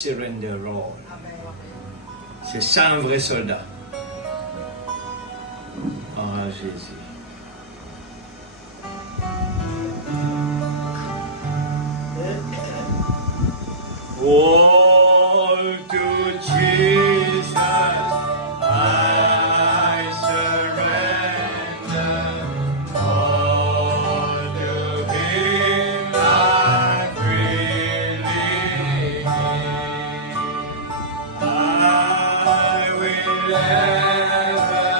Surrender all. C'est ça un vrai soldat. Ah, Jésus. All to Jesus I surrender. All to Him I freely give. I will ever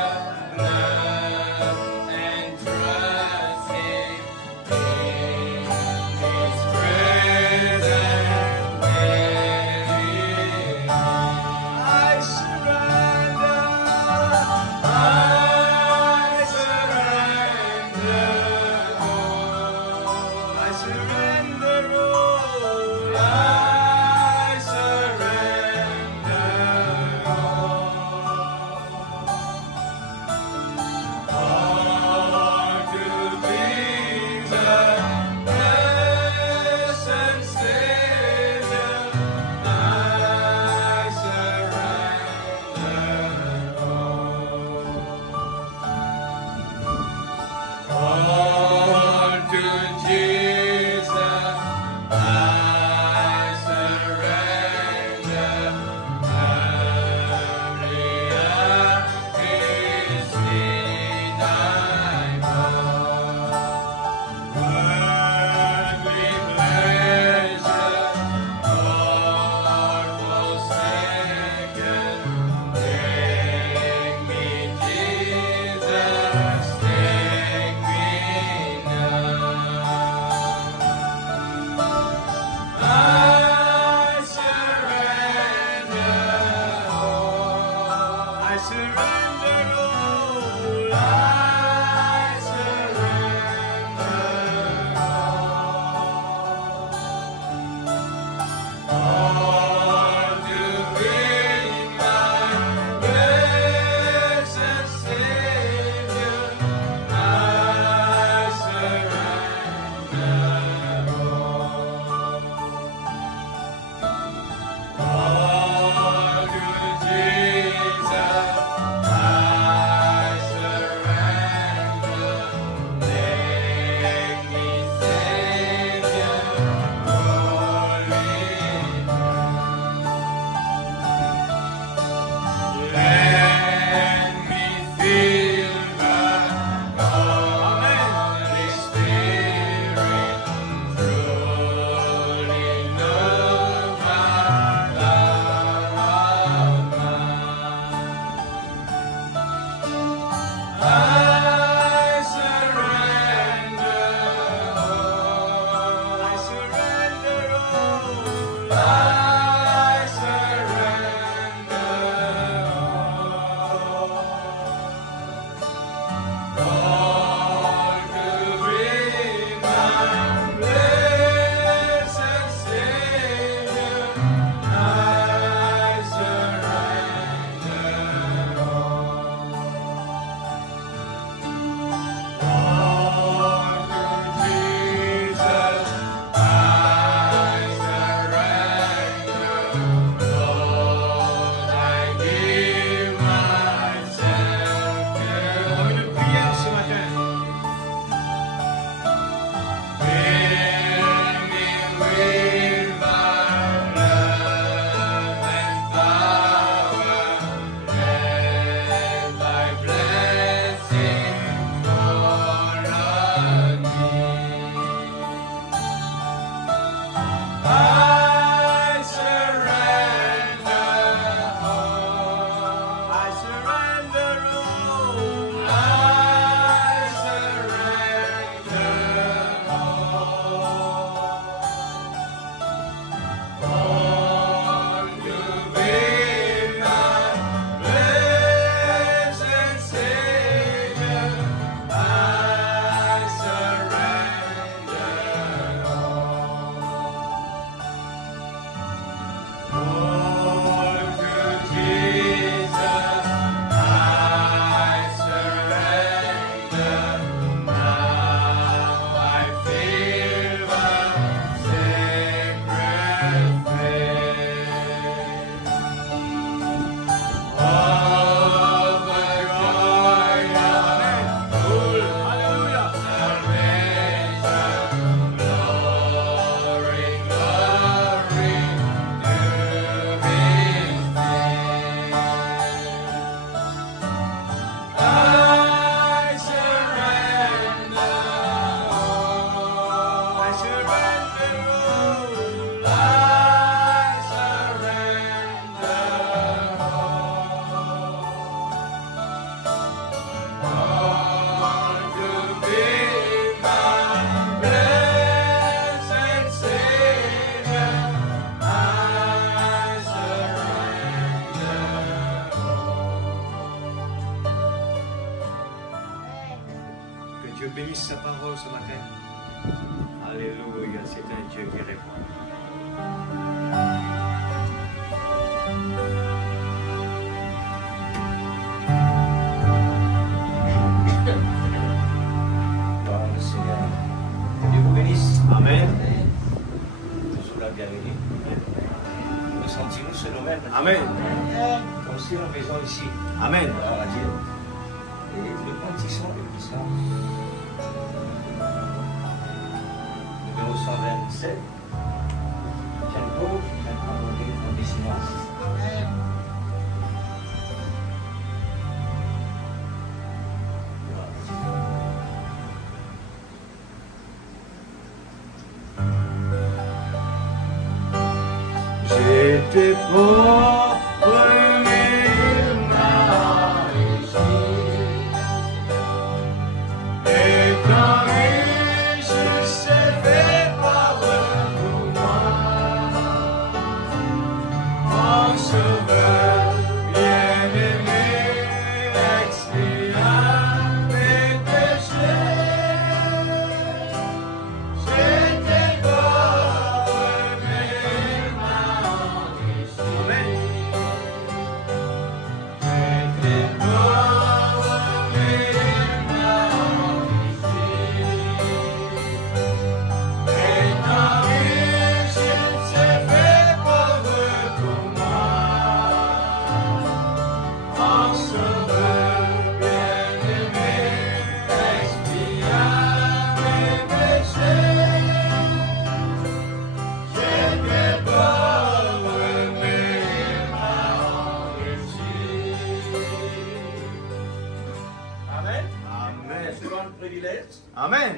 love and trust Him in His presence wherein I surrender. I surrender all. I surrender all. I surrender all. Dieu bénisse sa parole ce matin. Alléluia, c'est un Dieu qui répond. Gloire au Seigneur. Dieu vous bénisse. Amen. Toujours la bienvenue. Nous sentons-nous sur nous-mêmes. Amen. Comme si nous faisons ici. Amen. Gloire à Dieu. Et nous continuons le plus ça. Numéro 127. Tempo, conditionnement. J'étais pauvre, et quand je sais fait pour moi, mon sauveur bien-aimé, expia mes péchés. J'étais pauvre, mais Amen. J'étais pauvre, mais et quand Jésus s'est fait pauvre pour moi, mon sauveur bien-aimé, expia mes péchés. J'étais pauvre, mais il m'a enrichi. Amen. Amen. C'est un privilège. Amen.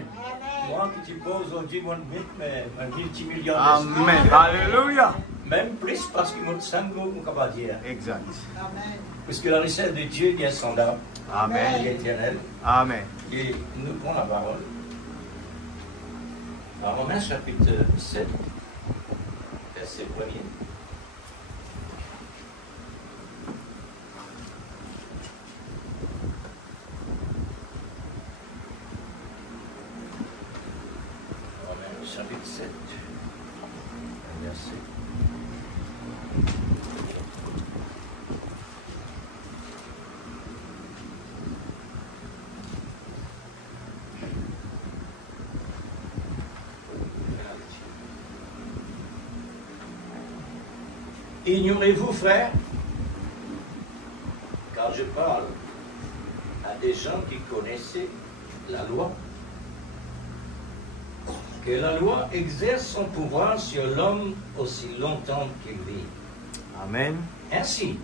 Moi qui te pose aujourd'hui mon multimillionnaire. Amen. Alléluia. Même plus parce que mon sango, mon capable dire. Exact. Parce que la richesse de Dieu est insondable. Amen. Elle est éternelle. Amen. Et nous prenons la parole. Dans Romains chapitre 7, verset 1er. Romains chapitre 7, verset. Ignorez-vous, frères, quand je parle à des gens qui connaissaient la loi, que la loi exerce son pouvoir sur l'homme aussi longtemps qu'il vit. Amen. Ainsi,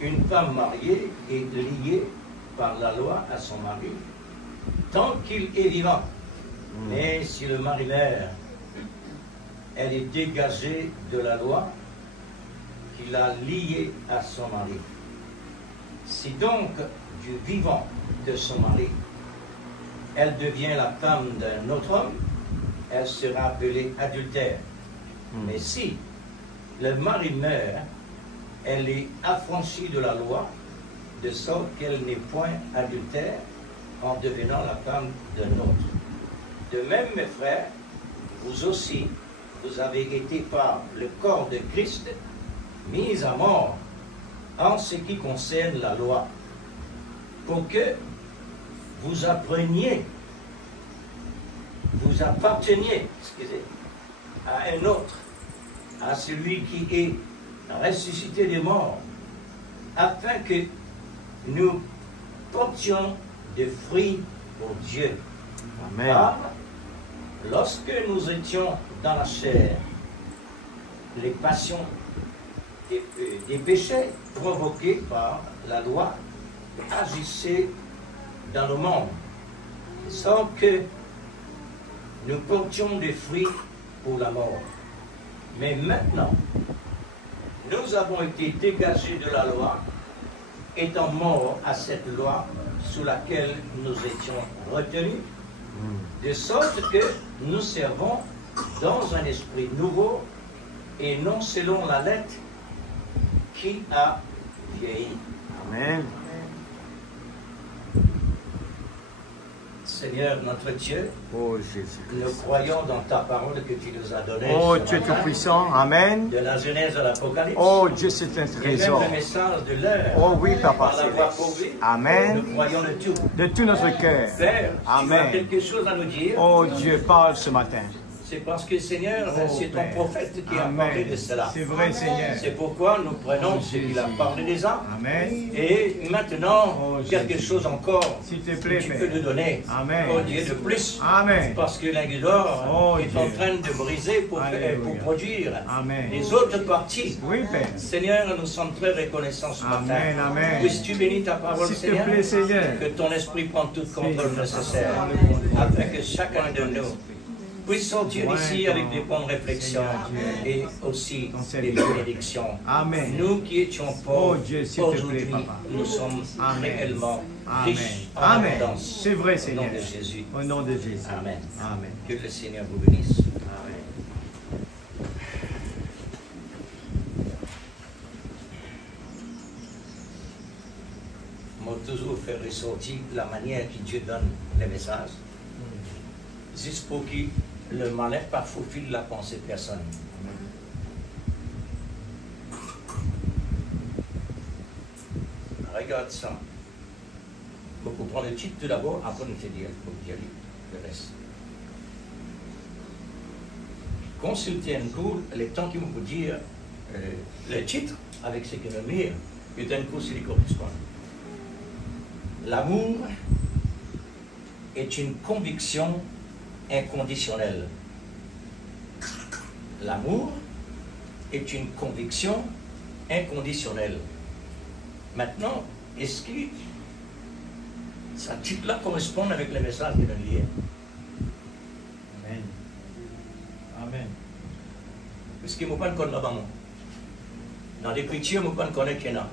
une femme mariée est liée par la loi à son mari tant qu'il est vivant. Mais si le mari meurt, elle est dégagée de la loi qui l'a liée à son mari. Si donc du vivant de son mari, elle devient la femme d'un autre homme, elle sera appelée adultère. Mais si le mari meurt, elle est affranchie de la loi, de sorte qu'elle n'est point adultère en devenant la femme d'un autre. De même, mes frères, vous aussi, vous avez été par le corps de Christ mis à mort en ce qui concerne la loi, pour que vous appreniez, vous apparteniez, à un autre, à celui qui est ressuscité des morts, afin que nous portions des fruits pour Dieu. Amen. Car lorsque nous étions dans la chair, les passions des péchés provoqués par la loi agissaient dans le monde, sans que nous portions des fruits pour la mort. Mais maintenant, nous avons été dégagés de la loi, étant morts à cette loi sous laquelle nous étions retenus, de sorte que nous servons dans un esprit nouveau et non selon la lettre qui a vieilli. Amen. Seigneur notre Dieu, Oh Jésus. nous croyons dans ta parole que tu nous as donnée. Oh ce Dieu matin, Tout-Puissant. Amen. de la Genèse à l'Apocalypse. Oh Dieu, c'est un et même trésor. le message de l'heure. Oh oui, Papa par la voix Céleste. pauvée. Amen. Nous croyons de tout. De tout notre cœur. Père, tu as Amen. quelque chose à nous dire. Oh Dieu, parle ce matin. C'est parce que Seigneur, Oh, c'est ton Père. prophète qui a parlé Amen. de cela. C'est vrai, Seigneur. C'est pourquoi nous prenons Oh, ce qu'il a Jésus. parlé déjà. Amen. Et maintenant, Oh, quelque Jésus. chose encore S'il te que plaît, tu Père. peux nous donner. Amen. Oh Dieu, de plus. Amen. Parce que l'Anguidor Oh, est Dieu. en train de briser pour Alléluia. produire Amen. les autres parties. Oui, Père. Seigneur, nous sommes très reconnaissants ce matin. Amen, amen. Puisses-tu bénir ta parole, S'il te Seigneur, plaît, Seigneur. que ton esprit prenne tout contrôle nécessaire, afin que chacun de nous puisse sortir d'ici avec des bonnes réflexions et aussi des bénédictions. Amen. Nous qui étions Oh pauvres, Dieu, s'il te plaît, aujourd'hui, Papa. nous sommes Amen. réellement Amen. riches en Amen. abondance. C'est vrai, Au Seigneur. nom de Jésus. Au nom de Jésus. Amen. Amen. Que le Seigneur vous bénisse. Amen. Moi, toujours faire ressortir la manière que Dieu donne les messages, juste pour que le malin pas faufile la pensée de personne. Regarde ça. Il faut prendre le titre tout d'abord, après nous te dire le reste. Consultez un cours, le temps qu'il vous dire le titre avec ce qu'il veut lire, et un cours sur les correspondants. L'amour est une conviction inconditionnelle. L'amour est une conviction inconditionnelle. Maintenant, est-ce que ce titre-là correspond avec le message qu'il a lié? Amen. Amen. Parce que je ne connais pas. Dans l'écriture, je ne connais pas.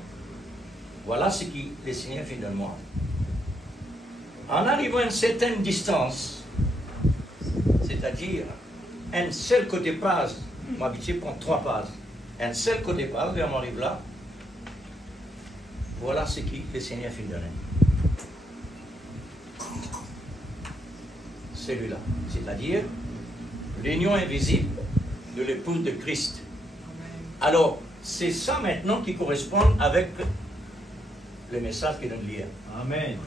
Voilà ce que le Seigneur fait de moi. En arrivant à une certaine distance, c'est-à-dire un seul côté passe, mon habitude prend 3 passes, un seul côté passe, et on arrive là, voilà ce que le Seigneur fait donner. Celui-là, c'est-à-dire l'union invisible de l'épouse de Christ. Alors, c'est ça maintenant qui correspond avec le message qu'il donne lire. Amen.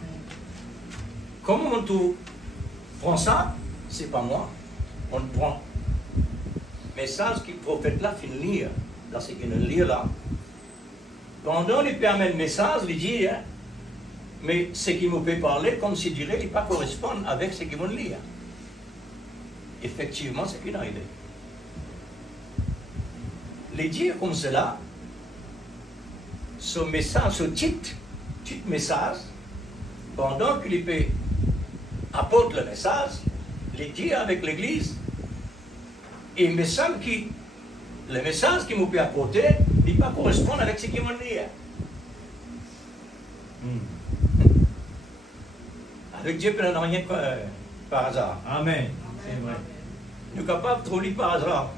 Comment on prend ça? C'est pas moi. On le prend. Message que le prophète là fait lire, dans ce qu'il nous lit là. Pendant il permet le message, il dit, hein, mais ce qui me peut parler, comme s'il dirait, il ne pas correspondre avec ce qu'il va lire. Effectivement, c'est ce qui est arrivé. Les dire comme cela, ce message, ce titre message, pendant qu'il peut apporter le message, les dire avec l'Église, et il me semble que le message qu'il me peut apporter ne pas correspondre avec ce qu'il m'a dit. Avec Dieu, il n'y a rien par hasard. Amen. C'est vrai. Nous sommes capables de trop lire par hasard.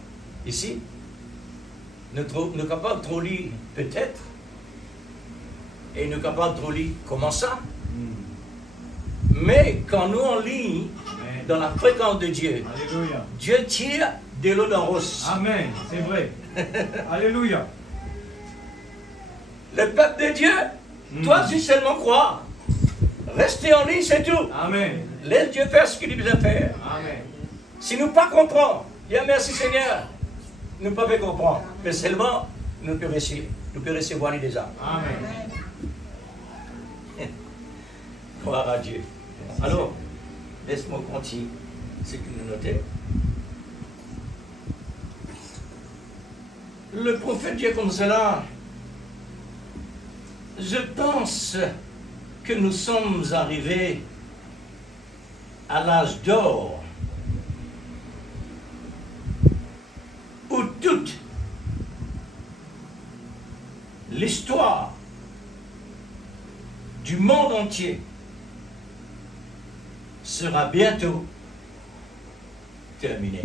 Ici, nous sommes capables de trop lire peut-être, et nous sommes capables de trop lire comment ça. Mais quand nous on lit dans la fréquence de Dieu, Alléluia. Dieu tire de l'eau d'Aros. Amen. C'est vrai. Alléluia. Le peuple de Dieu, toi tu seulement crois. Restez en ligne, c'est tout. Amen. Laisse Dieu faire ce qu'il lui veut faire. Amen. Si nous ne pas comprendre, bien merci Seigneur, nous ne pouvons pas comprendre. Mais seulement, nous pouvons recevoir les âmes. Amen. Gloire à Dieu. Alors, laisse-moi continuer ce que nous notons. Le prophète dit comme cela, je pense que nous sommes arrivés à l'âge d'or où toute l'histoire du monde entier sera bientôt terminée.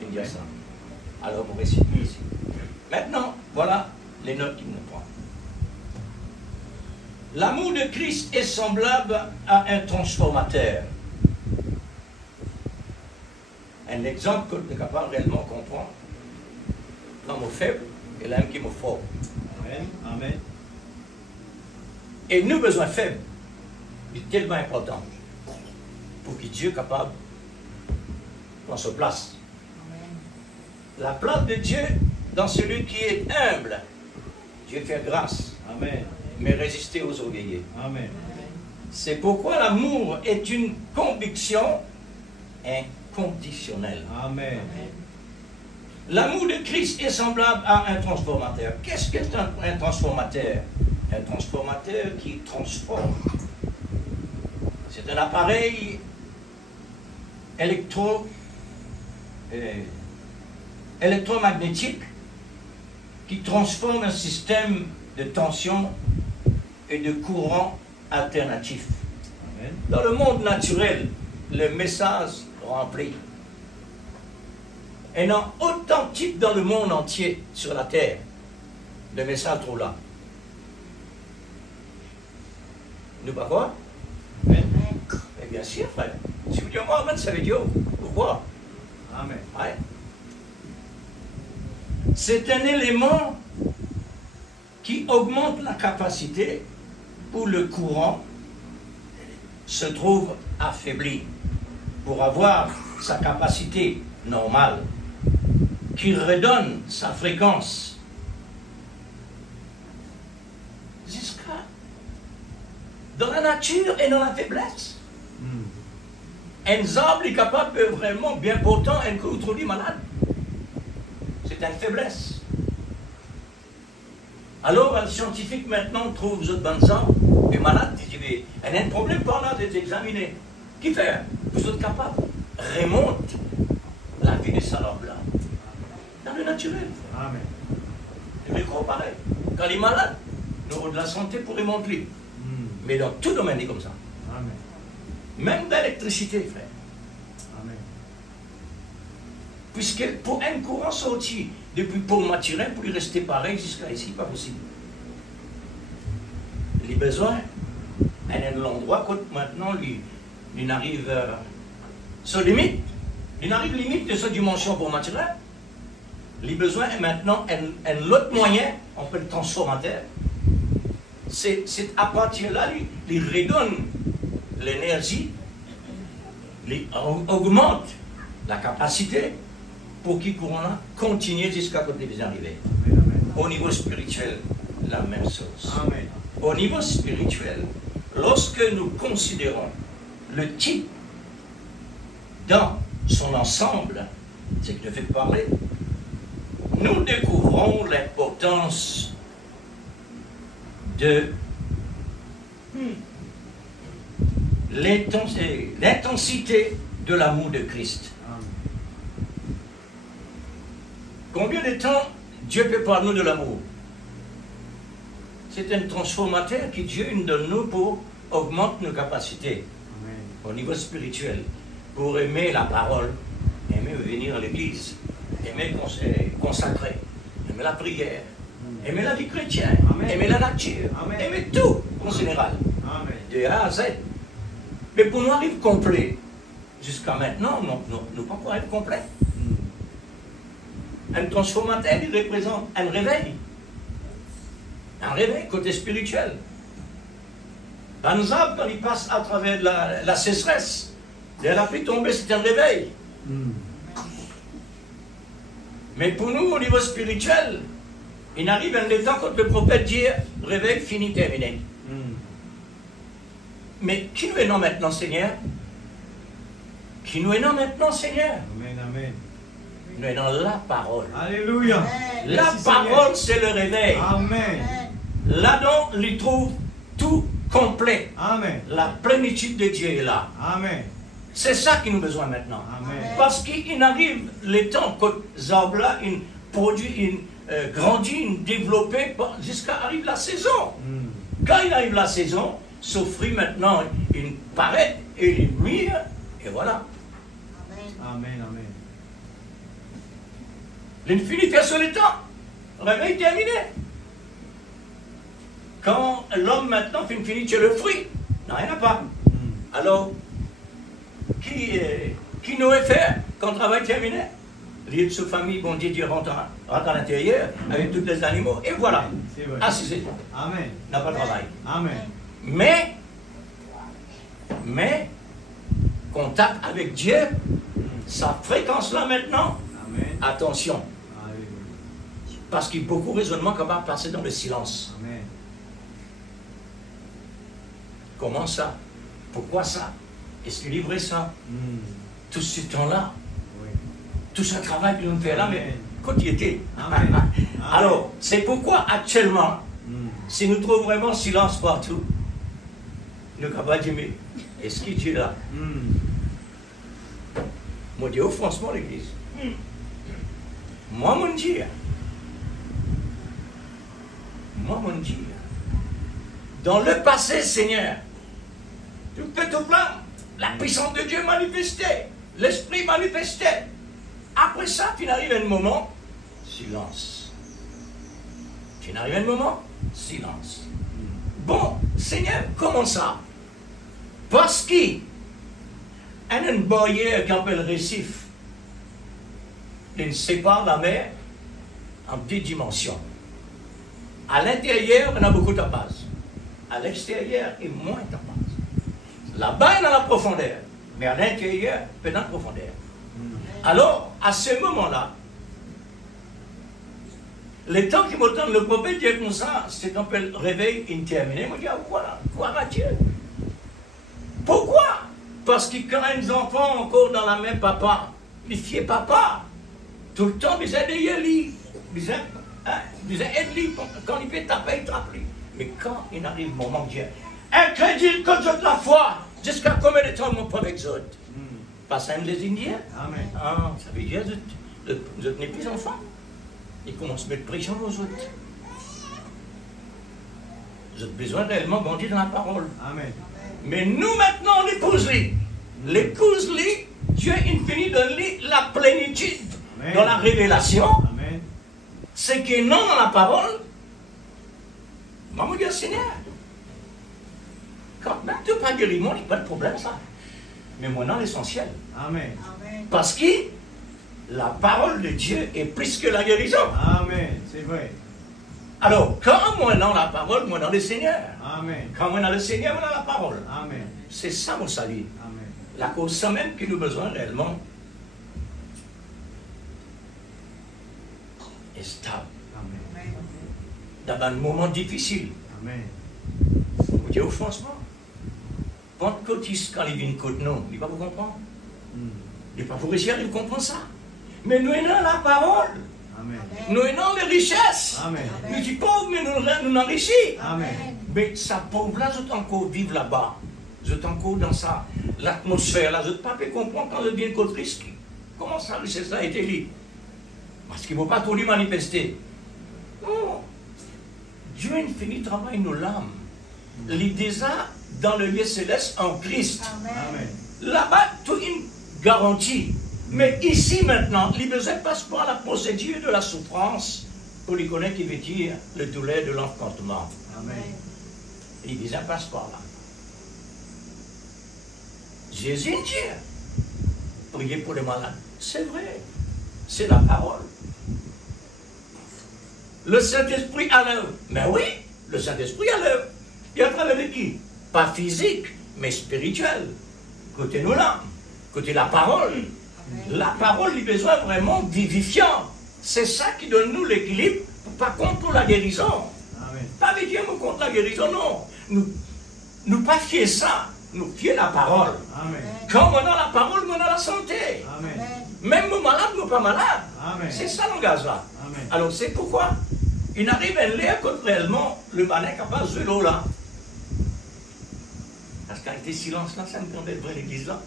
Il dit ça. Alors, vous récitez ici. Maintenant, voilà les notes qu'il nous prend. L'amour de Christ est semblable à un transformateur. Un exemple que nous sommes capables réellement de comprendre. L'homme faible et l'homme qui est fort. Amen. Amen. Et nous, besoin faibles, est tellement important pour que Dieu soit capable dans sa place. La place de Dieu dans celui qui est humble. Dieu fait grâce, Amen. mais résister aux orgueilleux. Amen. C'est pourquoi l'amour est une conviction inconditionnelle. Amen. L'amour de Christ est semblable à un transformateur. Qu'est-ce qu'est un transformateur? Un transformateur qui transforme. C'est un appareil électromagnétique qui transforme un système de tension et de courant alternatif. Amen. Dans le monde naturel, le message rempli. Et non autant de types dans le monde entier, sur la terre, le message trop là. Nous pas quoi? Amen. Mais bien sûr, frère. Si vous dites, moi, ça veut dire, pourquoi? Amen. Ouais. C'est un élément qui augmente la capacité où le courant se trouve affaibli pour avoir sa capacité normale, qui redonne sa fréquence jusqu'à dans la nature et dans la faiblesse. Un arbre est capable de vraiment bien portant un coup trop malade. C'est une faiblesse. Alors, un scientifique maintenant trouve vous êtes bonnes arbres et malade, il dit, il y a un problème par là d'être examiné. Qui fait? Vous êtes capable. Remonte la vie de cet arbre-là. Dans le naturel. Amen. Le micro pareil. Quand il est malade, nous avons de la santé pour remonter. Mais dans tout domaine, il est comme ça. Amen. Même dans l'électricité, frère. Amen. Puisque pour un courant sorti depuis pour matière, pour lui rester pareil jusqu'à ici, pas possible. Les besoins, à un endroit, quand maintenant, il arrive sur limite, il arrive limite de cette dimension pour matière. Les besoins est maintenant un autre moyen, on peut le transformateur. C'est à partir de là, il redonne l'énergie, il augmente la capacité pour qu'il courant continue jusqu'à quand il est arrivé. Au niveau spirituel, la même chose. Amen. Au niveau spirituel, lorsque nous considérons le type dans son ensemble, c'est que je vais parler, nous découvrons l'importance de l'intensité de l'amour de Christ. Combien de temps Dieu peut parler nous de l'amour? C'est un transformateur que Dieu nous donne nous pour augmenter nos capacités. Amen. Au niveau spirituel, pour aimer la parole, aimer venir à l'église, aimer consacrer, aimer la prière, aimer la vie chrétienne, Amen. aimer la nature, Amen. aimer tout en général, Amen. de A à Z. Mais pour nous arriver complet, jusqu'à maintenant, nous pas encore être complet. Un transformateur, il représente un réveil. Un réveil côté spirituel. Un arbre, quand il passe à travers la sécheresse, de la pluie tombée, c'est un réveil. Mais pour nous, au niveau spirituel, il arrive un temps quand le prophète dit réveil fini, terminé. Mais qui nous est non maintenant, Seigneur? Qui nous est non maintenant, Seigneur? Amen. Amen. Nous est dans la parole. Alléluia. La Merci, parole, c'est le réveil. Seigneur. Amen. Là-dedans, il trouve tout complet. Amen. La plénitude de Dieu est là. Amen. C'est ça qui nous besoin maintenant. Amen. Parce qu'il arrive les temps que Zabla, il produit, il grandit, il développe jusqu'à arrive la saison. Quand il arrive la saison, ce fruit maintenant, il paraît et il mûrit, et voilà. Amen. Amen. L'infinité sur le temps. Réveil terminé. Quand l'homme maintenant finit de le fruit, n'a rien à pas. Alors, qui nous est fait quand le travail terminé? Lié de sa famille, bon Dieu rentre à l'intérieur avec tous les animaux, et voilà. Assis, c'est tout. Amen. N'a pas de travail. Amen. Mais, contact avec Dieu, sa fréquence là maintenant, Amen. attention. Alléluia. Parce qu'il y a beaucoup de raisonnements qui vont passer dans le silence. Amen. Comment ça? Pourquoi ça? Est-ce qu'il livrait ça? Tout ce temps-là, Oui. tout ce travail qu'il nous fait là, mais quand il était. Amen. Alors, c'est pourquoi actuellement, si nous trouvons vraiment silence partout, nous sommes pas dire, mais est-ce qu'il est là? Mon Dieu, franchement, l'église. Moi, mon Dieu. Dans le passé, Seigneur, tu fais tout plein. La puissance de Dieu manifestée, l'Esprit manifesté. Après ça, tu n'arrives à un moment, silence. Tu n'arrives à un moment, silence. Bon, Seigneur, comment ça? Parce qu'il y a une barrière qu'on appelle récif. Il sépare la mer en 2 dimensions. À l'intérieur, on a beaucoup de base. À l'extérieur, il y a moins de base. Là-bas, il y a la profondeur. Mais à l'intérieur, il y a la profondeur. Alors, à ce moment-là, le temps qui m'attend, le prophète dit comme ça, c'est qu'on peut le réveil interminé. Il me dit, voilà, gloire à Dieu. Pourquoi? Parce que quand les enfants encore dans la même papa, les fiers papa, tout le temps, ils aident les lits. Ils aident les quand il peut taper, il tape lui. Mais quand il arrive le moment de Dieu, incrédule que je la foi, jusqu'à combien de temps mon pauvre exode? Pas ça me désigne? Amen. Ah, ça veut dire que vous n'êtes plus enfants. Ils commencent à mettre pression aux autres. Vous avez besoin réellement de grandir dans la parole. Amen. Mais nous maintenant, on épouse-les. L'épouse-les, Dieu infini donne-les la plénitude. Amen. Dans la révélation. Amen. C'est que non dans la parole. Maman dit, Seigneur, quand même tu n'as pas guéri, il n'y a pas de problème ça. Mais moi, dans l'essentiel. Amen. Parce que la parole de Dieu est plus que la guérison. Amen. C'est vrai. Alors, quand moi dans la parole, moi dans le Seigneur. Amen. Quand moi dans le Seigneur, moi dans la parole. Amen. C'est ça mon salut. Amen. La cause ça même que nous avons besoin réellement est stable. Amen. Dans un moment difficile. Amen. Vous dites franchement, quand il vient de côté, non, il ne va pas vous comprendre. Il ne va pas vous réussir à vous comprendre ça. Mais nous avons la parole. Amen. Nous avons les richesses. Amen. Nous sommes pauvres, mais nous enrichis. Amen. Mais sa pauvre-là, je encore vivre là-bas. Je suis encore dans ça, l'atmosphère là. Je ne peux pas comprendre quand je viens de côté risque. Comment ça, richesse a été libre? Parce qu'il ne faut pas tout lui manifester. Non. Dieu infini travaille nos l'âme. Il déjà dans le lieu céleste en Christ. Amen. Là-bas, tout une garantie. Mais ici maintenant, il besoin passe par la procédure de la souffrance pour lui connaître qui veut dire le douleur de l'enfantement. Amen. Il besoin passe par là. Jésus dit, priez pour les malades. C'est vrai. C'est la parole. Le Saint-Esprit à l'œuvre. Mais oui, le Saint-Esprit à l'œuvre. Et à travers de qui? Pas physique, mais spirituel. Côté nous l'âme, côté la parole. La parole, il a besoin vraiment vivifiant. C'est ça qui donne nous l'équilibre, pas contre la guérison. Amen. Pas avec Dieu contre la guérison, non. Nous pas fier ça, nous fier la parole. Amen. Quand on a la parole, on a la santé. Amen. Même nous malades, nous pas malades. Amen. C'est ça le langage là. Amen. Alors c'est pourquoi il arrive à l'air quand réellement le malin capable de l'eau là. Parce qu'il y a été silence là, ça me prend d'être vrai l'église là.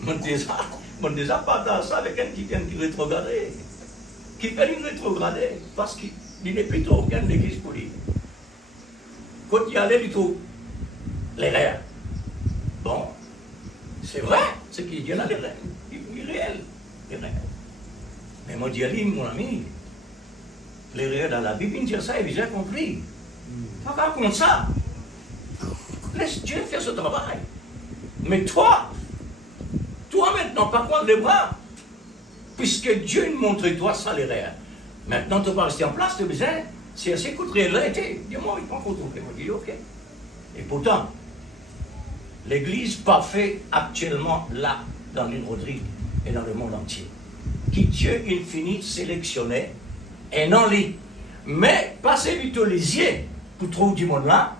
Mon déjà partage ça avec un qui vient qui rétrograder. Qui fait une rétrograder parce qu'il n'est plutôt aucun l'église pour lui. Quand il y allait, il trouve les rêves. Bon, c'est vrai, ce qu'il dit là, les rêves. Il est réel, les rêves. Mais mon Dieu, mon ami, l'erreur dans la Bible, il dit ça, il a déjà compris. Pas raconte ça. Laisse Dieu faire ce travail. Mais toi maintenant, pas contre les bras. Puisque Dieu nous montre toi ça l'erreur. Maintenant, tu vas rester en place, tu as besoin. Si elle s'écoute réalité, dis-moi, il prend compte. Moi, je dis ok. Et pourtant, l'église parfaite actuellement là, dans l'île Rodrigue et dans le monde entier, qui Dieu infini sélectionnait, et non lit. Mais passez vite les yeux pour trouver du monde là,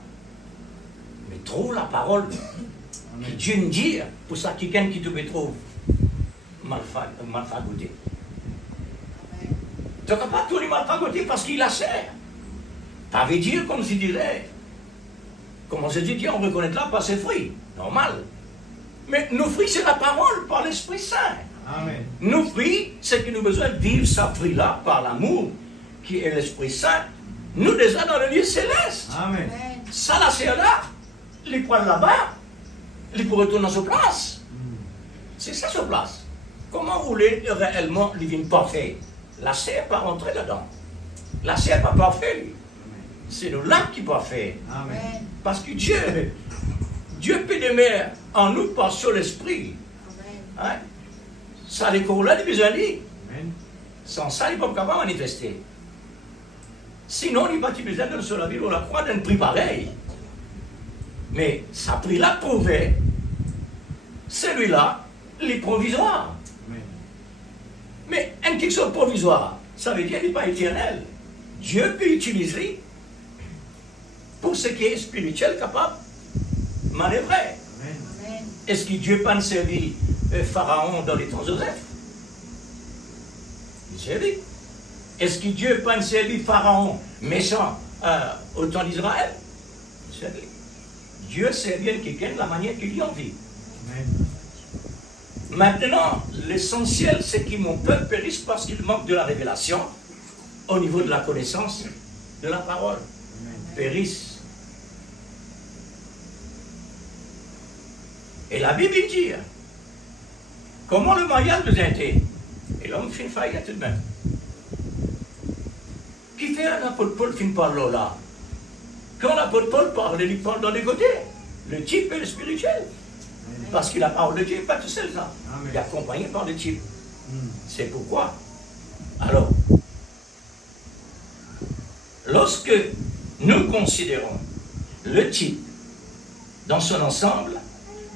mais trouve la parole que Dieu nous dit pour ça quelqu'un qui te trouve mal fagoté. Tu n'as pas tout le mal fagoté parce qu'il la sert. Ça veut dire, comme je dirais, comment je dis, on reconnaît là par ses fruits, normal. Mais nos fruits, c'est la parole par l'Esprit Saint. Amen. Nos fruits, c'est que nous avons besoin de vivre sa fruit-là par l'amour, qui est l'Esprit Saint. Nous déjà dans le lieu céleste. Amen. Ça, là, c'est là. Les points là-bas, ils pourraient retourner dans sa place. C'est ça, sa place. Comment vous voulez réellement les vignes parfaits? La serre pas rentrer là-dedans. La serre pas parfait, lui. C'est le lac qui est parfait. Amen. Parce que Dieu peut demeurer en nous par sur l'esprit. Hein? Ça, les corps-là, il besoin de lui. Sans ça, il ne peut pas manifester. Sinon, il n'a pas besoin de sur la vie ou la croix d'un prix pareil. Mais ça prix-là prouvait, celui-là, les provisoires. Mais quelque chose de provisoire, ça veut dire qu'il n'est pas éternel. Dieu peut utiliser pour ce qui est spirituel capable de manœuvrer. Est-ce que Dieu n'a pas servi Pharaon dans les temps de Joseph? Il servi. Est-ce que Dieu n'a pas servi Pharaon méchant au temps d'Israël? Il servi. Dieu servit quelqu'un de la manière qu'il lui envie. Maintenant, l'essentiel, c'est que mon peuple périsse parce qu'il manque de la révélation au niveau de la connaissance de la parole. Périsse. Et la Bible dit comment le mariage de été. Et l'homme fait une faillite tout de même. Qui fait un apôtre Paul qui parle là? Quand l'apôtre Paul parle, il parle dans les côtés. Le type et le spirituel. Parce que la parole de Dieu n'est pas tout seul, ça. Il est accompagné par le type. C'est pourquoi. Alors, lorsque nous considérons le type dans son ensemble,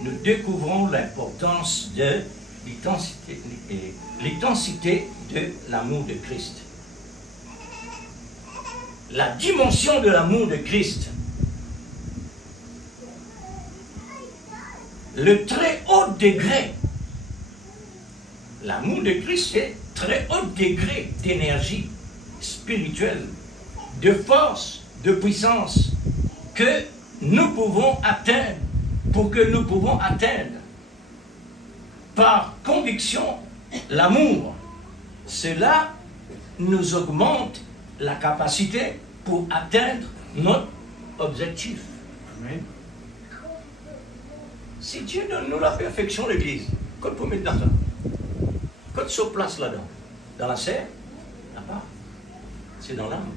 nous découvrons l'importance de l'intensité de l'amour de Christ. La dimension de l'amour de Christ. Le très haut degré. L'amour de Christ, c'est très haut degré d'énergie spirituelle, de force, de puissance que nous pouvons atteindre, pour que nous pouvons atteindre par conviction l'amour. Cela nous augmente la capacité pour atteindre notre objectif. Amen. Si Dieu donne nous la perfection de l'Église, qu'on peut mettre dans ça, qu'on se place là-dedans, dans la chair, là-bas, c'est dans l'âme.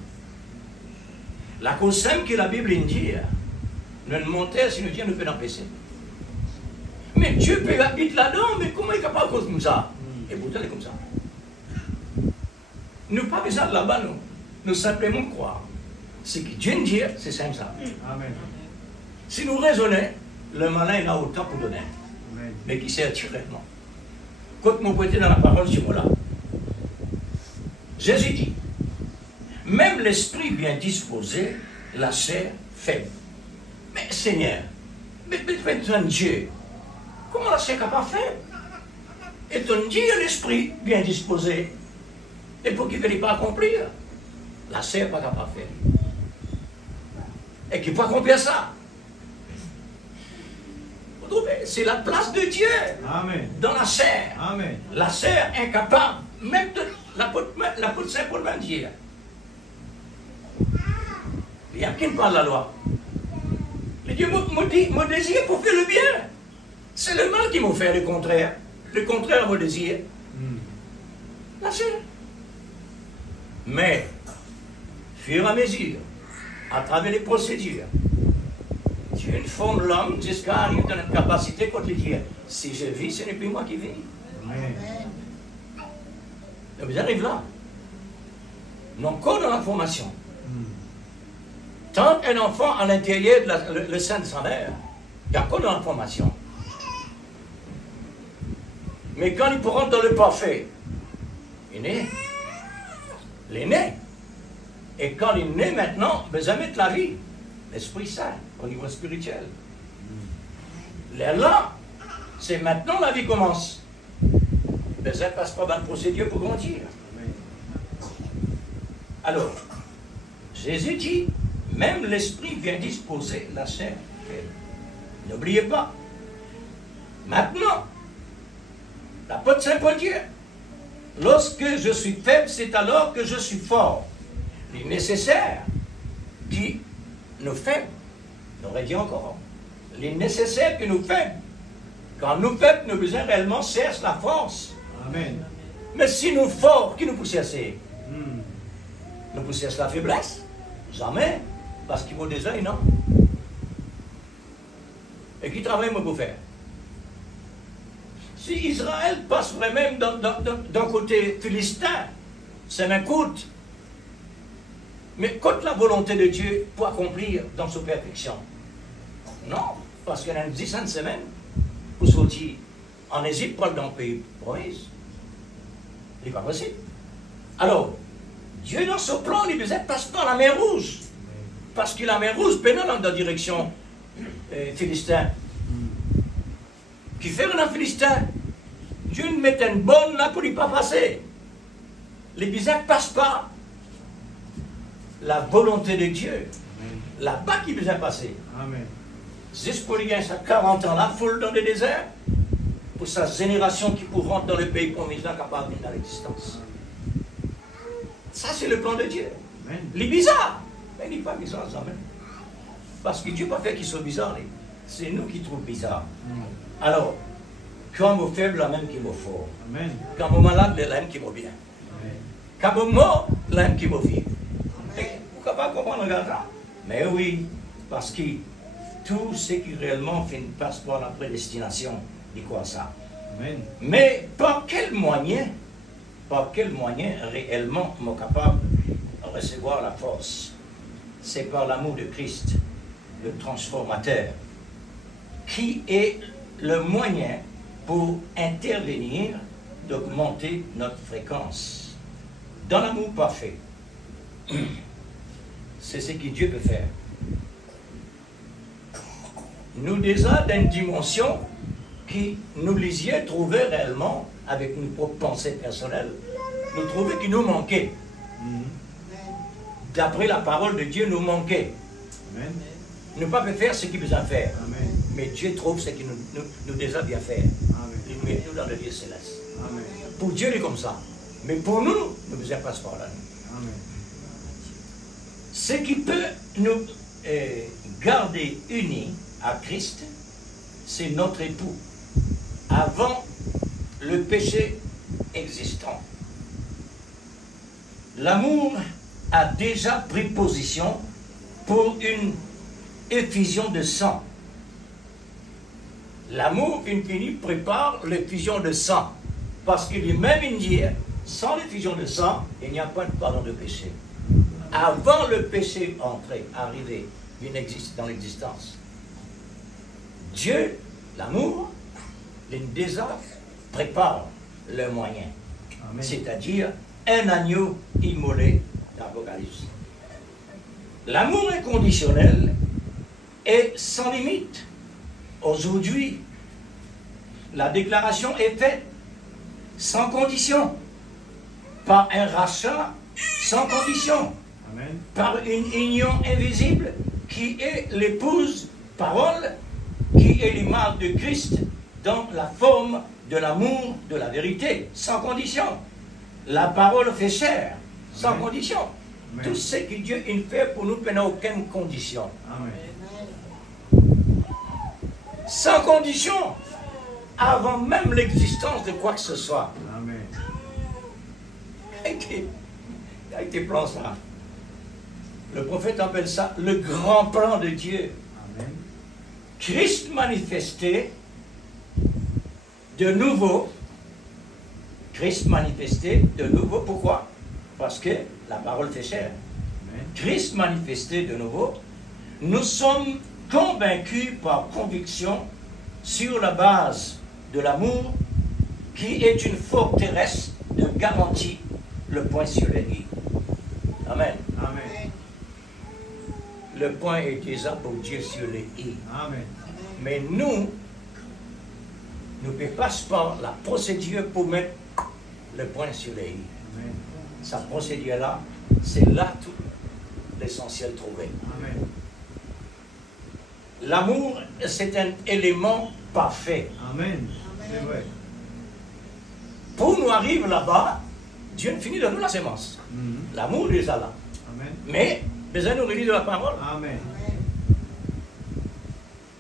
La cause simple que la Bible dit, nous montons si nous Dieu nous fait empêcher. Mais Dieu peut habiter là-dedans, mais comment il est capable de cause comme ça? Et pourtant, il est comme ça. Nous pas besoin de là-bas, nous simplement croire. Ce que Dieu nous dit, c'est simple ça. Amen. Si nous raisonnons, le malin il a autant pour donner, Amen. mais qui sert directement. Quand mon prêté dans la parole sur moi là, Jésus dit, même l'esprit bien disposé, la chair faible. Mais Seigneur, mais ton Dieu, comment la chair est capable de faire? Et ton Dieu, l'esprit bien disposé, et pour qu'il ne puisse pas accomplir, la chair n'est pas capable de faire. Et qu'il peut accomplir ça. Vous trouvez? C'est la place de Dieu Amen. dans la chair. Amen. La chair est incapable, même de l'apôtre Saint Paul va dire. Il y a qui ne parle la loi. Il dit, mon désir pour faire le bien. C'est le mal qui m'a fait le contraire. Le contraire à mon désir. La chair. Mais, fur et à mesure, à travers les procédures, Dieu forme l'homme jusqu'à arriver dans une capacité qu'on lui dire, si je vis, ce n'est plus moi qui vis. Amen. Donc vous arrivez là. Non, encore dans la formation. Tant un enfant à l'intérieur de le sein de sa mère, il y a encore dans la formation. Mais quand il rentre dans le parfait, il est né. Il est né. Et quand il est né maintenant, il va mettre la vie, l'Esprit Saint, au niveau spirituel. Là, c'est maintenant la vie commence. Mais ça passe pas dans la procédure pour grandir. Alors, Jésus dit, même l'Esprit vient disposer la chair. N'oubliez pas. Maintenant, l'apôtre Saint Paul dit, lorsque je suis faible, c'est alors que je suis fort. Il est nécessaire qui nous faibles, on aurait dit encore, il est nécessaire que nous faibles. Quand nous faibles, nous besoin réellement chercher la force. Amen. Mais si nous forts, qui nous pousse assez? Nous pousse la faiblesse? Jamais. Parce qu'il vaut des œils, non? Et qui travaille pour faire? Si Israël passe vraiment d'un côté philistin, c'est un coûte. Mais contre la volonté de Dieu pour accomplir dans sa perfection. Non, parce qu'il y a une dizaine de semaines pour sortir en Égypte, pas dans le pays promis. Il n'est pas possible. Alors, Dieu dans son plan, il ne passe pas la mer Rouge. Parce que la mer Rouge pénale dans la direction philistin. Qui fait un philistin? Dieu ne met une bonne là pour ne pas passer. Les bisacs ne passent pas. La volonté de Dieu, là-bas qui besoin passer. Amen. Juste pour lui gagner sa 40 ans là, foule dans le désert, pour sa génération qui pour rentrer dans le pays promis, capable de dans l'existence. Ça, c'est le plan de Dieu. Amen. Il est bizarre, mais il n'est pas bizarre, jamais. Parce que Dieu n'a pas fait qu'il soit bizarre, c'est nous qui trouvons bizarre. Alors, quand vous faible, la même qui vous fort. Amen. Quand vous malade, la même qui vous bien. Quand vous mort, la même qui vous vit. Vous ne pouvez pas comprendre le gars? Mais oui, parce que tout ce qui réellement fait une passe par la prédestination, dit quoi ça? Amen. Mais par quel moyen réellement suis capable de recevoir la force? C'est par l'amour de Christ, le transformateur, qui est le moyen pour intervenir, d'augmenter notre fréquence. Dans l'amour parfait, c'est ce que Dieu peut faire. Nous déjà dans une dimension qui nous lisiez trouver réellement avec nos propres pensées personnelles, nous trouver qu'il nous manquait. D'après la parole de Dieu, nous manquait. Amen. Nous ne pouvons pas faire ce qu'il besoin de faire. Amen. Mais Dieu trouve ce qu'il nous déjà bien faire. Amen. Il met nous dans le lieu céleste. Amen. Pour Dieu, il est comme ça. Mais pour nous, nous besoin passe par là. Amen. Ce qui peut nous garder unis à Christ, c'est notre époux. Avant le péché existant. L'amour a déjà pris position pour une effusion de sang. L'amour infini prépare l'effusion de sang. Parce qu'il est même dit, sans l'effusion de sang, il n'y a pas de pardon de péché. Avant le péché entré, arrivé, dans l'existence, Dieu, l'amour, il déjà prépare le moyen. C'est-à-dire un agneau immolé d'Apocalypse. L'amour inconditionnel est sans limite. Aujourd'hui, la déclaration est faite sans condition, par un rachat sans condition, Amen. par une union invisible qui est l'épouse parole, qui est l'image de Christ dans la forme de l'amour, de la vérité, sans condition. La parole fait chair, sans Amen. condition. Amen. Tout ce que Dieu fait pour nous n'a aucune condition. Amen. Sans condition, avant même l'existence de quoi que ce soit. Amen. Il a été plan ça. Le prophète appelle ça le grand plan de Dieu. Amen. Christ manifesté de nouveau. Christ manifesté de nouveau. Pourquoi? Parce que la parole fait chair. Amen. Christ manifesté de nouveau. Nous sommes convaincus par conviction sur la base de l'amour qui est une forteresse de garantie, le point sur le i. Amen. Amen. Le point est déjà pour Dieu sur le i. Amen. Mais nous passe par la procédure pour mettre le point sur le i. Amen. Sa procédure-là, c'est là tout l'essentiel trouvé. Amen. L'amour, c'est un élément parfait. Amen. C'est vrai. Pour nous arriver là-bas, Dieu ne finit de nous la sémence. Mhm. L'amour est déjà là. Amen. Mais, besoin de nous relire de la parole. Amen.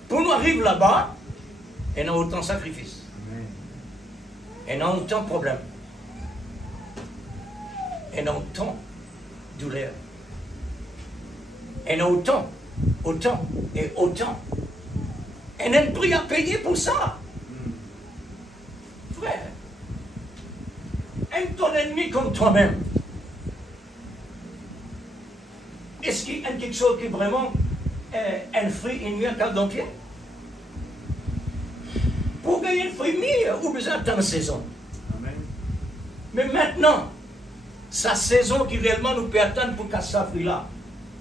Pour nous arriver là-bas, il y a autant de sacrifices. Amen. Il y a autant de problèmes. Il y a autant de douleurs. Il y a autant. Il y a un prix à payer pour ça. Mhm. Frère, aime ton ennemi comme toi-même. Est-ce qu'il y a quelque chose qui est vraiment un fruit, une mieux qu'un d'entier? Pour gagner un fruit mieux, ou besoin d'attendre saison. Amen. Mais maintenant, sa saison qui réellement nous peut attendre pour casser ce fruit-là,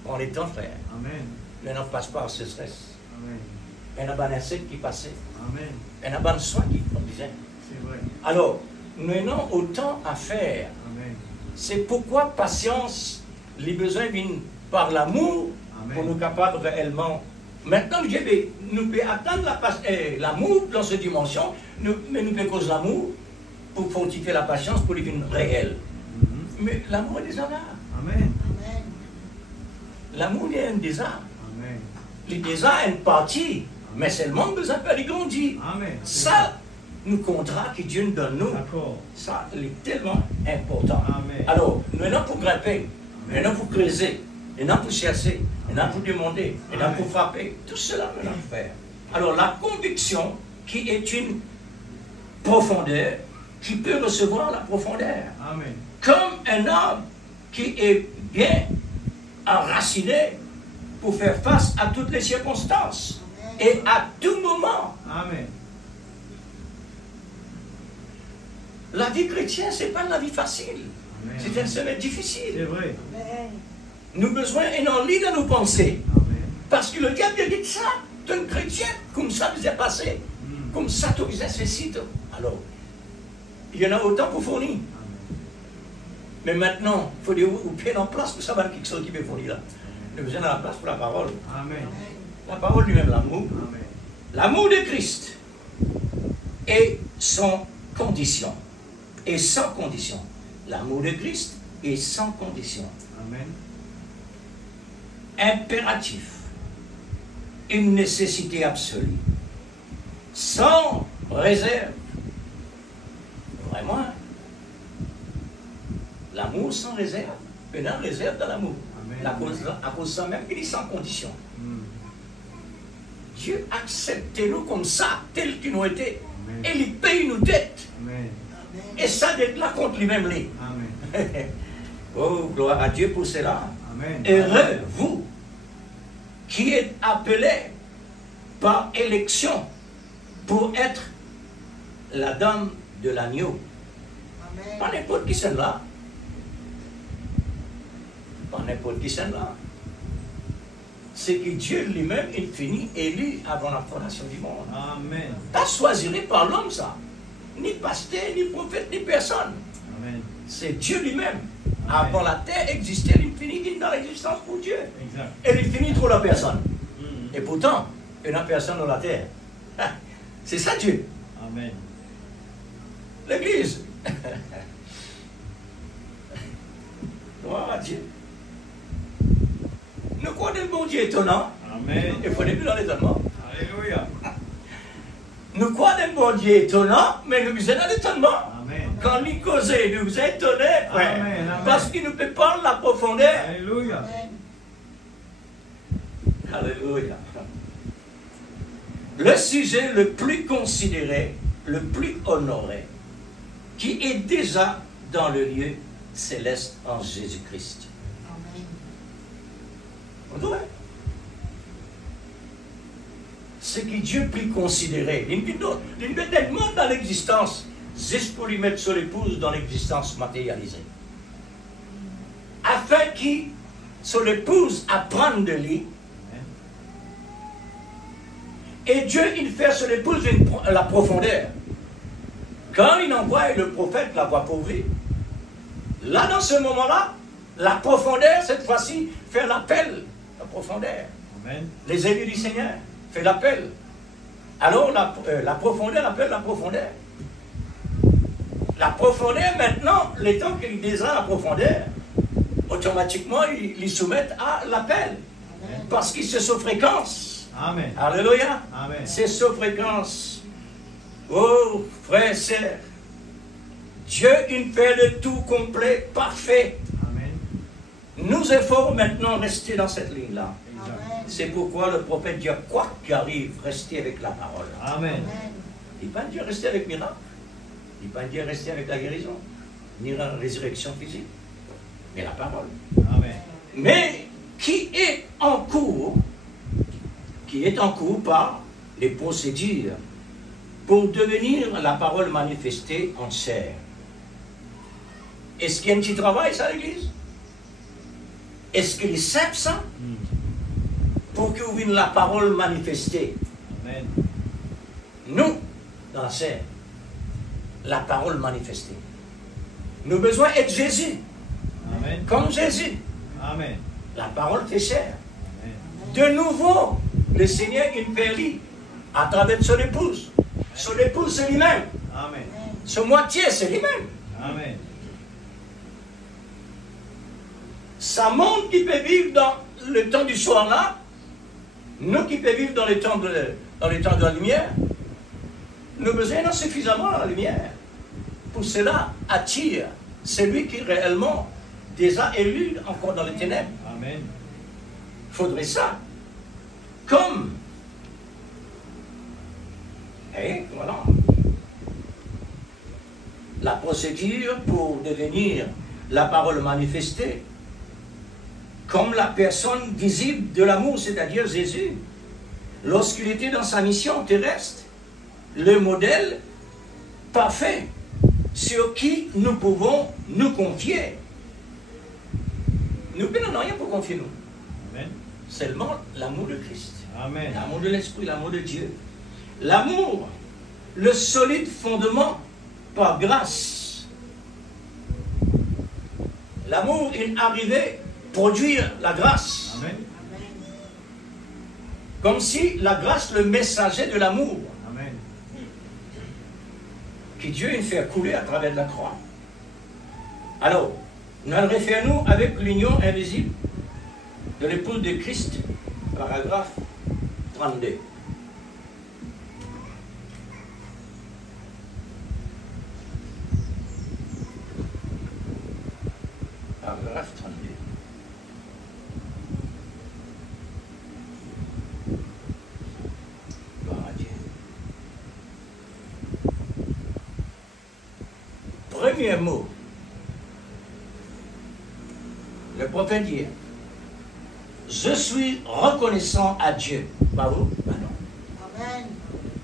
prends les temps, frère. Amen. Mais n'en passe pas à ce stress. Amen. Il y en a pas d'insectes qui passaient. Amen. Il y en a pas de soins qui produisaient. C'est vrai. Alors, nous avons autant à faire. Amen. C'est pourquoi patience, les besoins viennent par l'amour Amen. pour nous capables réellement. Maintenant, Dieu nous peut attendre l'amour dans cette dimension, mais nous peut causer l'amour pour fortifier la patience pour devenir réel. Mhm. Mais l'amour est déjà là. Amen. L'amour est un déjà. Amen. Il est déjà une partie, mais seulement besoin de faire grandir. Amen. Ça, nous contrat que Dieu nous donne nous. D'accord. Ça, il est tellement important. Amen. Alors, nous sommes pour grimper, nous sommes pour creuser, nous sommes pour chercher, nous sommes pour demander, nous sommes pour frapper. Tout cela, nous allons faire. Alors, la conviction qui est une profondeur, qui peut recevoir la profondeur. Amen. Comme un arbre qui est bien enraciné pour faire face à toutes les circonstances et à tout moment. Amen. La vie chrétienne, ce n'est pas la vie facile. Amen. C'est un semaine difficile. C'est vrai. Nous avons besoin d'un lit de nous penser. Amen. Parce que le diable dit ça, tu es un chrétien, comme ça vous est passé, Mhm. comme ça tu vous ceci. Alors, il y en a autant pour fournir. Amen. Mais maintenant, il faut dire au pied en place pour savoir quelque chose qui peut fournir là. Nous avons besoin de la place pour la parole. Amen. La parole lui-même, l'amour. Amen. L'amour de Christ est sans condition. Et sans condition. L'amour de Christ est sans condition. Amen. Impératif. Une nécessité absolue. Sans réserve. Vraiment. L'amour sans réserve. Maintenant, réserve dans l'amour. Amen. À cause de ça même, il est sans condition. Mhm. Dieu accepte nous comme ça, tel qu'il nous était. Amen. Et il paye nos dettes. Amen. Et ça d'être là contre lui-même. Lui. Amen. Oh, gloire à Dieu pour cela. Amen. Heureux, vous, qui êtes appelés par élection pour être la dame de l'agneau. Pas n'importe qui c'est là. Pas n'importe qui c'est là. C'est que Dieu lui-même est fini, élu avant la fondation du monde. Amen. Pas choisi par l'homme, ça. Ni pasteur, ni prophète, ni personne. Amen. C'est Dieu lui-même. Amen. Avant la terre existait, il finit dans l'existence pour Dieu. Exact. Et il finit trop la personne. Mhm. Et pourtant, il n'y a personne dans la terre. C'est ça Dieu. Amen. L'Église. Gloire à Dieu. Nous croyons le bon Dieu étonnant. Amen. Il faut aller dans l'étonnement. Alléluia. Nous croyons le bon Dieu étonnant, mais nous sommes dans l'étonnement. Amen. Quand il causait, nous sommes étonnés, frère. Amen, amen. Parce qu'il ne peut pas la profondeur. Alléluia. Alléluia. Le sujet le plus considéré, le plus honoré, qui est déjà dans le lieu céleste en Jésus-Christ. Vous voyez? Ce qui Dieu plus considéré, il met tellement dans l'existence, juste pour lui mettre sur l'épouse dans l'existence matérialisée. Afin qu'il, sur l'épouse, apprenne de lui. Et Dieu, il fait sur l'épouse la profondeur. Quand il envoie le prophète, la voix pour lui, là, dans ce moment-là, la profondeur, cette fois-ci, fait l'appel. La profondeur. Amen. Les élus du Seigneur fait l'appel. Alors, la profondeur appelle la profondeur. La profondeur, maintenant, les temps qu'il désire la profondeur, automatiquement, ils soumettent à l'appel. Parce qu'ils se sous fréquence. Amen. Alléluia. Amen. C'est sous fréquence. Oh, frères et sœurs, Dieu, il fait le tout complet, parfait. Amen. Nous efforts maintenant rester dans cette ligne-là. Exact. C'est pourquoi le prophète dit, quoi qu'arrive, restez avec la parole. Amen. Il ne pas dire rester avec miracle. Il ne pas dire rester avec la guérison, ni la résurrection physique, mais la parole. Amen. Mais qui est en cours par les procédures pour devenir la parole manifestée en chair. Est-ce qu'il y a un petit travail, ça, à l'Église? Est-ce qu'il est simple, ça? Pour que vous vienne la parole manifestée. Amen. Nous, dans la chair, la parole manifestée. Nous avons besoin d'être Jésus. Amen. Comme Jésus. Amen. La parole fait chair. Amen. De nouveau, le Seigneur intervient à travers son épouse. Son épouse, c'est lui-même. Amen. Son moitié, c'est lui-même. Amen. Ça montre qu'il peut vivre dans le temps du soir là, nous qui peut vivre dans les temps de la lumière, nous avons besoin suffisamment de la lumière. Pour cela, attire celui qui réellement déjà élu encore dans les ténèbres. Amen. Il faudrait ça. Comme. Et voilà. La procédure pour devenir la parole manifestée, comme la personne visible de l'amour, c'est-à-dire Jésus, lorsqu'il était dans sa mission terrestre, le modèle parfait sur qui nous pouvons nous confier. Nous n'avons rien pour confier nous. Amen. Seulement l'amour de Christ. Amen. L'amour de l'Esprit, l'amour de Dieu. L'amour, le solide fondement par grâce. L'amour est arrivé produire la grâce. Amen. Comme si la grâce, le messager de l'amour, Amen. que Dieu nous fait couler à travers la croix. Alors, nous référons avec l'union invisible de l'épouse de Christ, paragraphe 32. Paragraphe 32. Gloire à Dieu. Premier mot. Le prophète dit, je suis reconnaissant à Dieu. Pas vous? Ben non. Amen.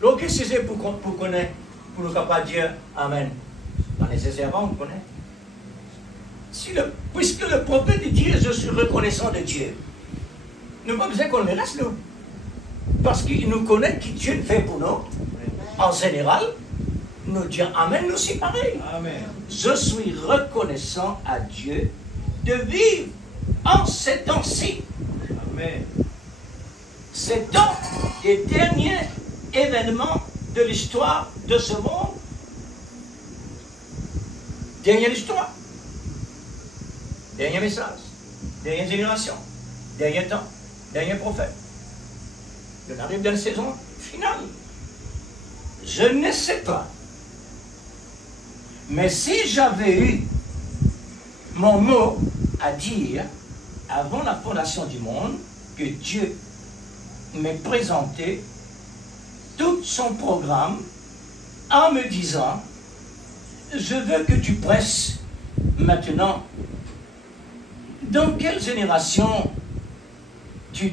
Donc, qu'est-ce que c'est pour connaître, pour ne pas dire Amen? Pas nécessairement, on connaît. Puisque le prophète dit, je suis reconnaissant de Dieu, nous n'avons pas besoin qu'on le reste, nous. Parce qu'il nous connaît, qui Dieu fait pour nous. En général, nous dire Amen, nous c'est pareil. Amen. Je suis reconnaissant à Dieu de vivre en ces temps-ci. Amen. Ces temps des derniers événements de l'histoire de ce monde. Dernière histoire. Dernier message. Dernière génération. Dernier temps. Dernier prophète. On arrive dans la saison finale. Je ne sais pas. Mais si j'avais eu mon mot à dire avant la fondation du monde, que Dieu m'ait présenté tout son programme en me disant, je veux que tu presses maintenant. Dans quelle génération tu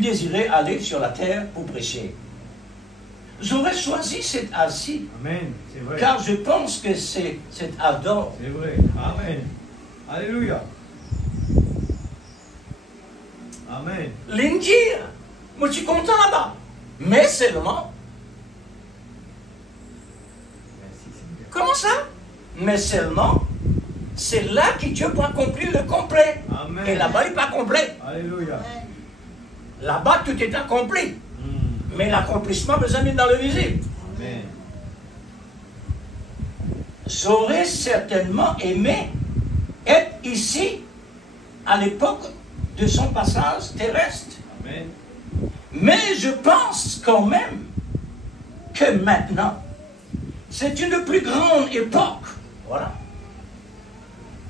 désirais aller sur la terre pour prêcher? J'aurais choisi cet âge-ci. Amen. C'est vrai. Car je pense que c'est cet âge d'or. C'est vrai. Amen. Alléluia. Amen. L'Indire, moi je suis content là-bas. Mais seulement. Merci Seigneur. Comment ça? Mais seulement, c'est là que Dieu peut accomplir le complet. Amen. Et là-bas, il n'est pas complet. Alléluia. Là-bas, tout est accompli. Mais l'accomplissement besoin d'être dans le visible. Amen. J'aurais certainement aimé être ici à l'époque de son passage terrestre. Amen. Mais je pense quand même que maintenant, c'est une plus grande époque. Voilà.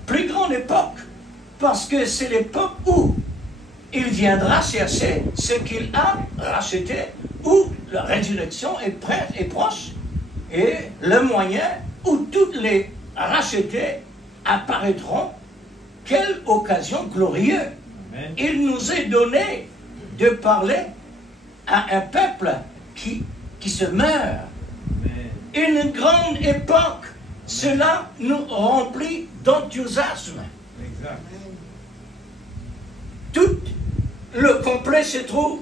Plus grande époque. Parce que c'est l'époque où il viendra chercher ce qu'il a racheté, où la résurrection est prête et proche, et le moyen où toutes les rachetés apparaîtront. Quelle occasion glorieuse! Amen. Il nous est donné de parler à un peuple qui se meurt. Amen. Une grande époque, cela nous remplit d'enthousiasme. Exact. Tout le complet se trouve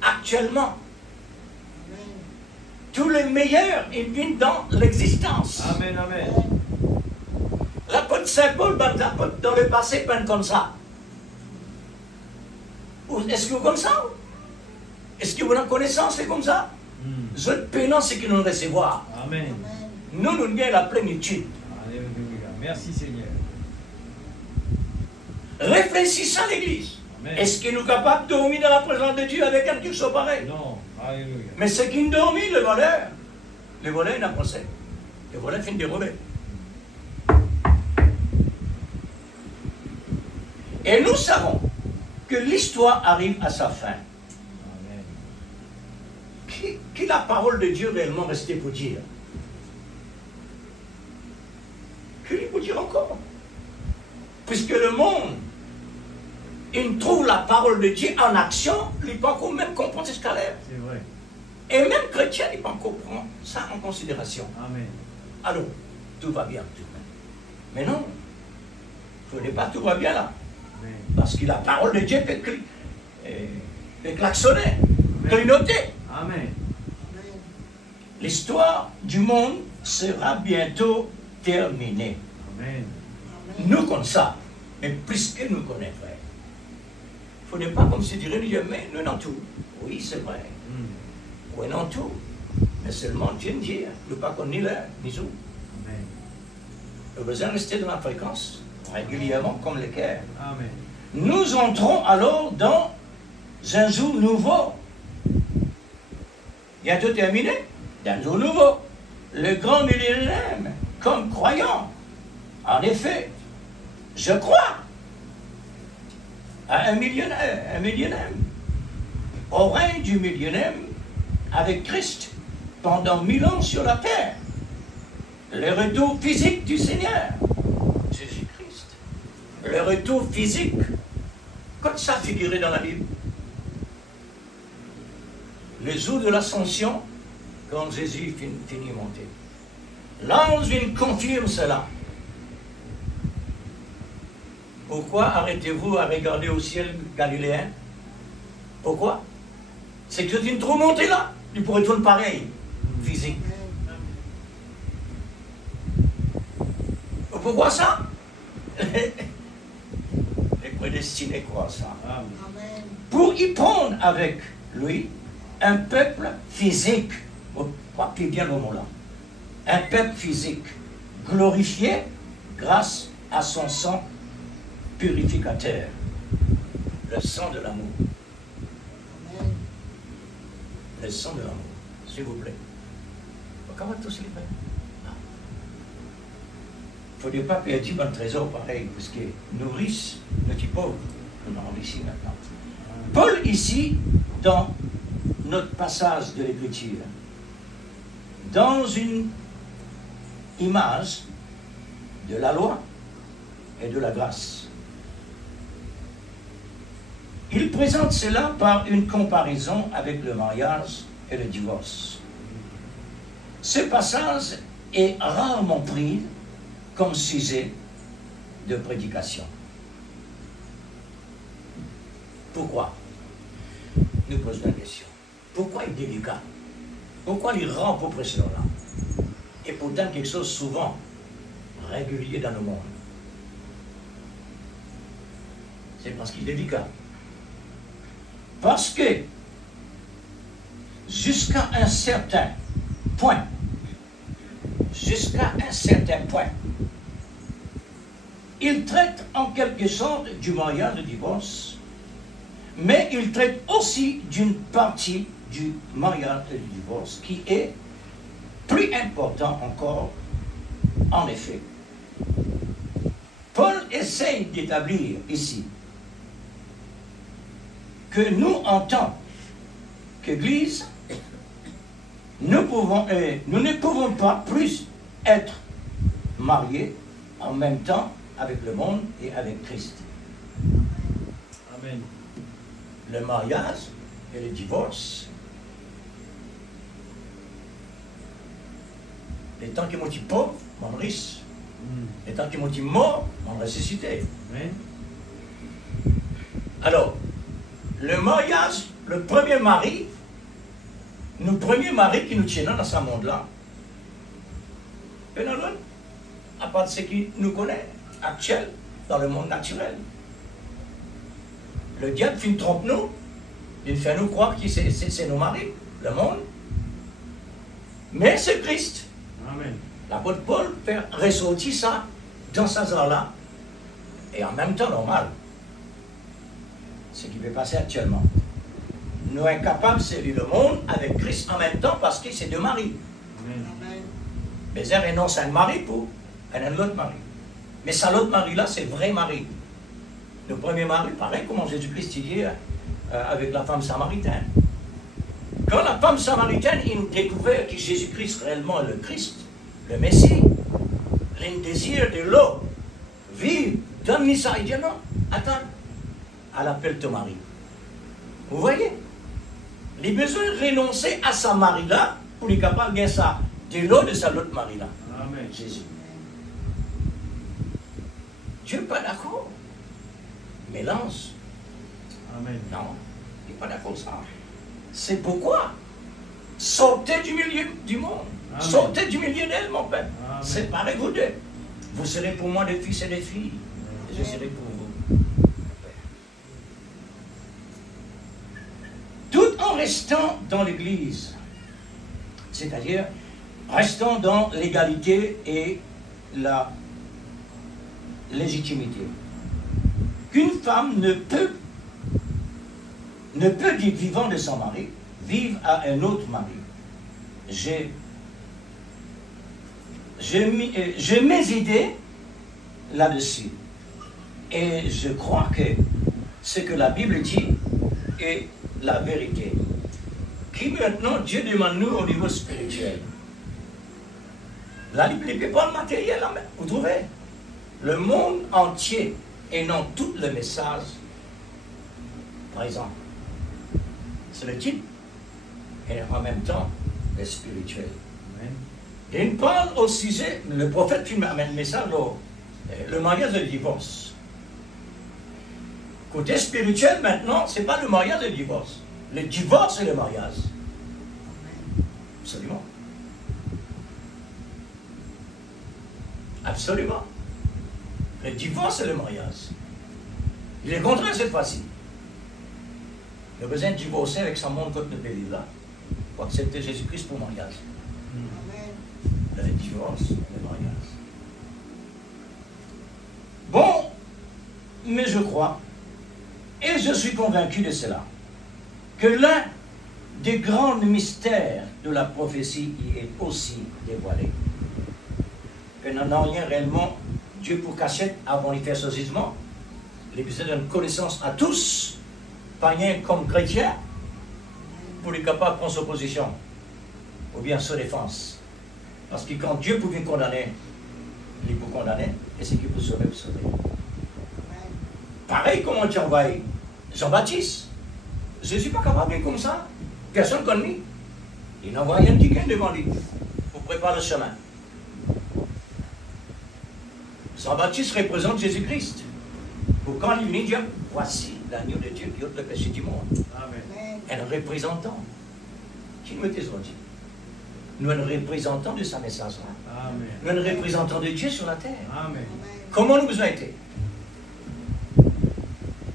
actuellement. Tous les meilleurs, ils viennent dans l'existence. Amen. Amen. L'apôtre Saint Paul, dans le passé, peint comme ça. Est-ce que vous comme ça? Est-ce que vous avez connaissance, c'est comme ça? Je peinons ce que nous recevons. Amen. Nous, nous gagnons la plénitude. Alléluia. Merci Seigneur. Réfléchissons à l'Église. Amen. Est-ce que nous sommes capables de dormir dans la présence de Dieu avec quelque chose pareil? Non. Alléluia. Mais ce qui nous dormit, le voleur n'a pas ça. Le voleur finit de rouler. Et nous savons que l'histoire arrive à sa fin. Amen. Qui la parole de Dieu réellement restée pour dire? Qui lui peut dire encore? Puisque le monde, il trouve la parole de Dieu en action, il ne peut pas même comprendre ce qu'elle est. C'est vrai. Et même chrétien, il ne peut pas comprendre ça en considération. Amen. Alors, tout va bien. Mais non, ce n'est pas tout va bien là. Amen. Parce que la parole de Dieu peut klaxonner, clignoter. Amen. L'histoire du monde sera bientôt terminée. Amen. Nous comme ça, mais plus que nous connaissons. Il ne faut pas considérer Dieu, mais nous non tout. Oui, c'est vrai. Oui, non tout. Mais seulement Dieu ne dit, nous ne pas ni l'heure, ni où. Amen. Nous besoin de rester dans la fréquence, régulièrement comme le cœur. Amen. Nous entrons alors dans un jour nouveau. Bientôt terminé, d'un jour nouveau. Le grand millénaire, comme croyant. En effet, je crois à un millénaire. Au règne du millénaire avec Christ pendant 1000 ans sur la terre. Le retour physique du Seigneur, Jésus-Christ. Le retour physique, comme ça figuré dans la Bible. Le jour de l'ascension, quand Jésus finit de monter. L'ange vient confirme cela. Pourquoi arrêtez-vous à regarder au ciel galiléen? Pourquoi? C'est que Jésus est trop monté là. Il pourrait tourner pareil, physique. Pourquoi ça? Les prédestinés croient ça. Amen. Pour y prendre avec lui un peuple physique. Rappelez bien le mot là. Un peuple physique, glorifié grâce à son sang purificateur. Le sang de l'amour. Le sang de l'amour. S'il vous plaît. Comment tous les frères? Il ne faut pas perdre un trésor pareil, parce que nous riches, nous sommes pauvres, nous en ici maintenant. Paul, ici, dans notre passage de l'Écriture, dans une image de la loi et de la grâce, il présente cela par une comparaison avec le mariage et le divorce. Ce passage est rarement pris comme sujet de prédication. Pourquoi? Nous posons la question. Pourquoi il est délicat? Pourquoi il rend pour prêcher là? Et pourtant quelque chose souvent régulier dans le monde. C'est parce qu'il est délicat. Parce que jusqu'à un certain point, il traite en quelque sorte du mariage de divorce, mais il traite aussi d'une partie du mariage et du divorce qui est plus important encore. En effet, Paul essaye d'établir ici que nous, en tant qu'Église, nous ne pouvons pas plus être mariés en même temps avec le monde et avec Christ. Amen. Le mariage et le divorce, les temps qui m'ont dit pauvre, m'ont riche. Les temps qui m'ont dit mort, m'ont ressuscité. Amen. Alors, le mariage, le premier mari qui nous tient dans ce monde-là, à part de ce qui nous connaît, actuel, dans le monde naturel. Le diable finit trompe nous, il fait nous croire que c'est nos maris, le monde. Mais c'est Christ. Amen. L'apôtre Paul fait ressortir ça dans ce genre-là, et en même temps normal. Ce qui peut passer actuellement. Nous sommes incapables de servir le monde avec Christ en même temps parce que c'est deux maris. Amen. Mais un renonce à un mari pour un autre mari. Mais ça, l'autre mari-là, c'est vrai mari. Le premier mari, pareil, comment Jésus-Christ dit avec la femme samaritaine. Quand la femme samaritaine, il découvert que Jésus-Christ réellement est le Christ, le Messie, le désir de l'eau, vive, donne-lui ça. Il dit non, attends, elle appelle ton mari. Vous voyez? Il a besoin de renoncer à sa mari-là pour être capable de gagner ça de l'eau de sa l'autre mari-là. Amen. Jésus. Dieu n'est pas d'accord. Mélange. Amen. Non, il n'est pas d'accord ça. C'est pourquoi sortez du milieu du monde. Amen. Sortez du milieu d'elle, mon père. Amen. Séparez-vous d'eux. Vous serez pour moi des fils et des filles. Et je serai pour vous. Tout en restant dans l'Église. C'est-à-dire, restons dans l'égalité et la légitimité. Qu'une femme ne peut dire vivant de son mari, vivre à un autre mari. J'ai mes idées là-dessus. Et je crois que ce que la Bible dit est la vérité. Qui maintenant Dieu demande nous au niveau spirituel. La Bible n'est pas le matériel, vous trouvez? Le monde entier et non tout le message présent. C'est le type et en même temps le spirituel. Amen. Il parle au sujet, le prophète qui m'amène le message, le mariage et le divorce. Côté spirituel maintenant, ce n'est pas le mariage et le divorce. Le divorce et le mariage. Absolument. Absolument. Le divorce et le mariage. Il est contraire cette fois-ci. Il a besoin de divorcer avec sa monde contre le pays là pour accepter Jésus-Christ pour le mariage. Le divorce et le mariage. Bon, mais je crois, et je suis convaincu de cela, que l'un des grands mystères de la prophétie y est aussi dévoilé. Que n'en a rien réellement Dieu pour cachette avant d'y faire ce jugement. Il a besoin d'une connaissance à tous païen comme chrétien, pour être capable de prendre sa position, ou bien sa défense. Parce que quand Dieu pouvait condamner, il peut condamner, et c'est qu'il peut sauver, peut sauver. Pareil, comment tu envoies Jean-Baptiste? Je ne suis pas capable de comme ça. Personne ne connaît. Il envoie un petit gain devant lui pour préparer le chemin. Jean-Baptiste représente Jésus-Christ. Pour quand il vient dire, voici l'agneau de Dieu qui ôte le péché du monde. Amen. Un représentant. Qui nous est dit? Nous, un représentant de sa message-là. Amen. Nous, un représentant de Dieu sur la terre. Amen. Comment nous avons été?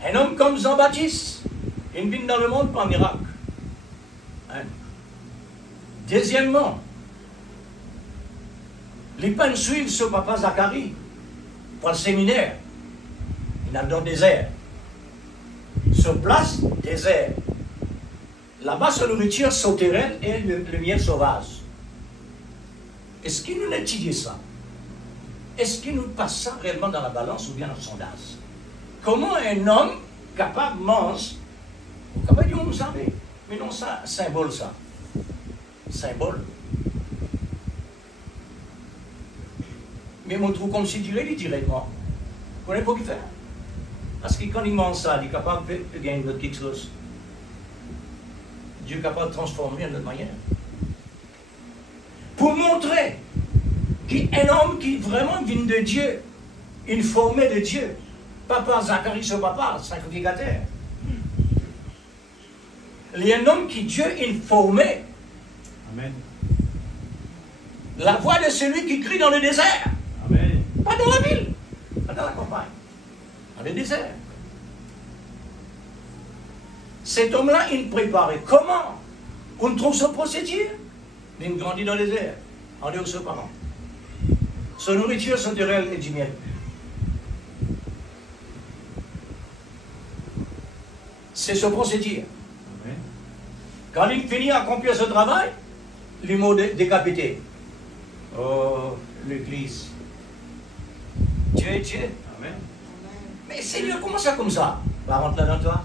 Un homme comme Jean-Baptiste, il vient dans le monde par miracle. Hein? Deuxièmement, les peines suivent ce papa Zacharie pour le séminaire. Il est dans le désert. Sur place, désert. Là-bas, sa nourriture souterraine et le miel sauvage. Est-ce qu'il nous étudie ça? Est-ce qu'il nous passe ça réellement dans la balance ou bien dans le sondage? Comment un homme capable mange, capable de dire, vous savez, mais non, ça, symbole ça. Symbole. Mais on trouve comme si dirait directement. Vous connaissez pas ce qu'il fait? Parce que quand il mange ça, il est capable de gagner quelque chose. Dieu est capable de transformer de notre manière. Pour montrer qu'un homme qui vraiment vient de Dieu, une formée de Dieu, papa Zacharie, ce papa, sacrificateur. Il y a un homme qui Dieu est formé. Amen. La voix de celui qui crie dans le désert. Amen. Pas dans la ville, pas dans la campagne, dans le désert. Cet homme-là, il préparait. Comment on trouve ce procédure? Il grandit dans le désert, en dehors de ses parents. Son nourriture, son terrel et du miel. C'est ce procédure. Amen. Quand il finit à accomplir ce travail, les mots décapités. Oh, l'Église. Dieu est Dieu. Amen. Mais Seigneur, comment ça comme ça? Va rentrer là dans toi.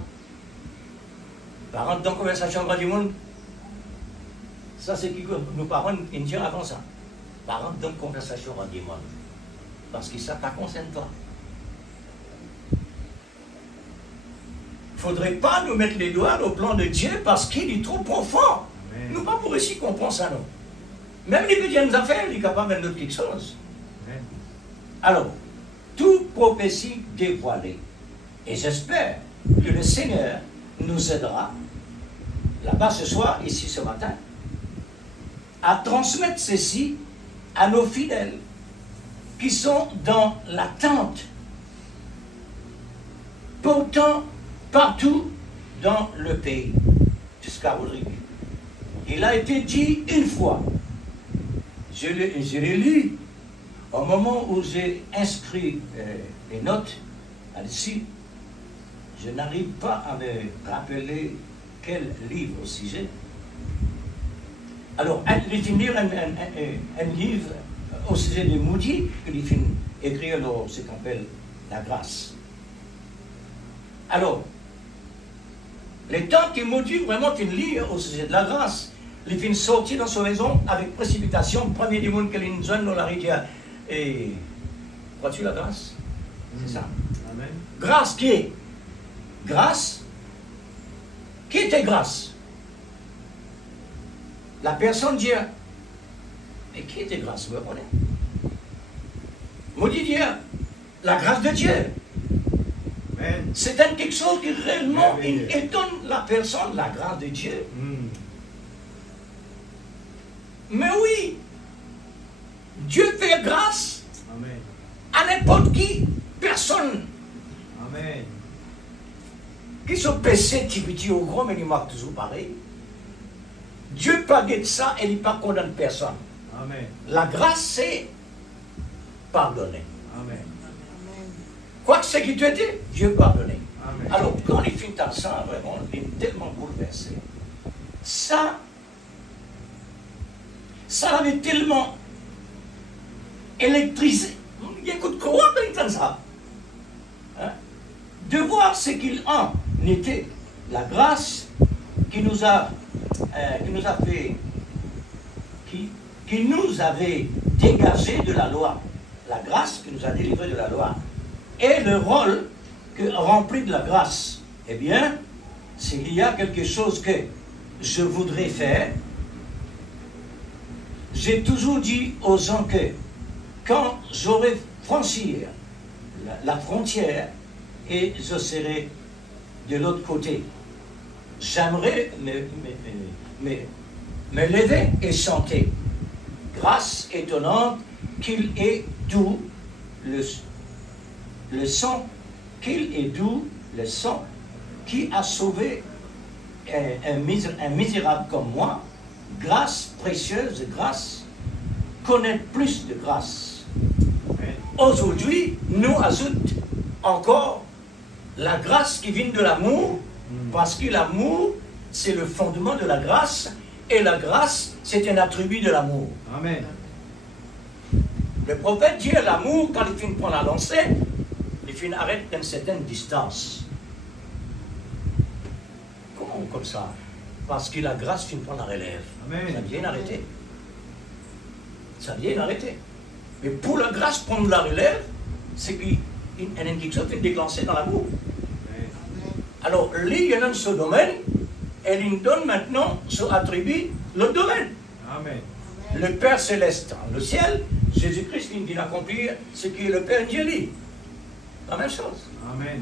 Va rentrer dans la conversation avec du monde. Ça, c'est ce que nos parents nous disent avant ça. Va rentrer dans la conversation avec du monde. Parce que ça ne concerne pas. Il ne faudrait pas nous mettre les doigts au plan de Dieu parce qu'il est trop profond. Amen. Nous pas pour réussir comprendre ça, non. Même les petites affaires, il est capable de mettre quelque chose. Amen. Alors, toute prophétie dévoilée. Et j'espère que le Seigneur nous aidera, là-bas ce soir, ici ce matin, à transmettre ceci à nos fidèles qui sont dans l'attente, pourtant partout dans le pays, jusqu'à aujourd'hui. Il a été dit une fois, je l'ai lu au moment où j'ai inscrit les notes là-dessus. Je n'arrive pas à me rappeler quel livre au sujet. Alors, il a lire un livre au sujet de Moody, qu'il a écrit ce qu'on appelle la grâce. Alors, les temps que Moody vraiment lit au sujet de la grâce, il est sorti dans sa maison avec précipitation, premier du monde qu'il a zone dans la rivière. Et crois-tu la grâce? C'est ça. Amen. Grâce qui est? Grâce? Qui était grâce? La personne dit, mais qui était grâce? Vous comprenez? Maudit Dieu, la grâce de Dieu. Amen. C'est quelque chose qui réellement étonne la personne, la grâce de Dieu. Mais oui, Dieu fait grâce Amen. à n'importe qui, personne Amen. qui sont péchés, petit au gros, mais il marque toujours pareil. Dieu pas de ça et il ne pas condamne personne. Amen. La grâce, c'est pardonner. Amen. Quoi que ce qui tu étais, Dieu pardonne. Amen. Alors, quand il finit dans ça, vraiment, il est tellement bouleversé. Ça l'avait tellement électrisé. Il écoute quoi quand il entend ça? Hein? De voir ce qu'il en était la grâce qui nous avait dégagé de la loi, la grâce qui nous a délivré de la loi, et le rôle que remplit de la grâce, eh bien, s'il y a quelque chose que je voudrais faire, j'ai toujours dit aux gens que quand j'aurai franchi la frontière et je serai de l'autre côté, j'aimerais me lever et chanter. Grâce étonnante qu'il est doux le sang, qu'il est doux le sang qui a sauvé un misérable comme moi. Grâce précieuse, grâce, connaître plus de grâce. Aujourd'hui, nous ajoute encore la grâce qui vient de l'amour, parce que l'amour, c'est le fondement de la grâce, et la grâce, c'est un attribut de l'amour. Amen. Le prophète dit à l'amour, quand il finit de prendre la lancée, il finit arrête d'une certaine distance. Comment comme ça? Parce que la grâce finit de prendre la relève. Amen. Ça vient arrêter. Ça vient arrêter. Mais pour la grâce prendre la relève, c'est qu'il y a quelque chose qui est déclenché dans l'amour. Alors, lui, il y a ce domaine, elle lui donne maintenant ce attribut, le domaine. Amen. Le Père Céleste dans le ciel, Jésus-Christ vient d'accomplir ce qui est le Père angélique. La même chose. Amen.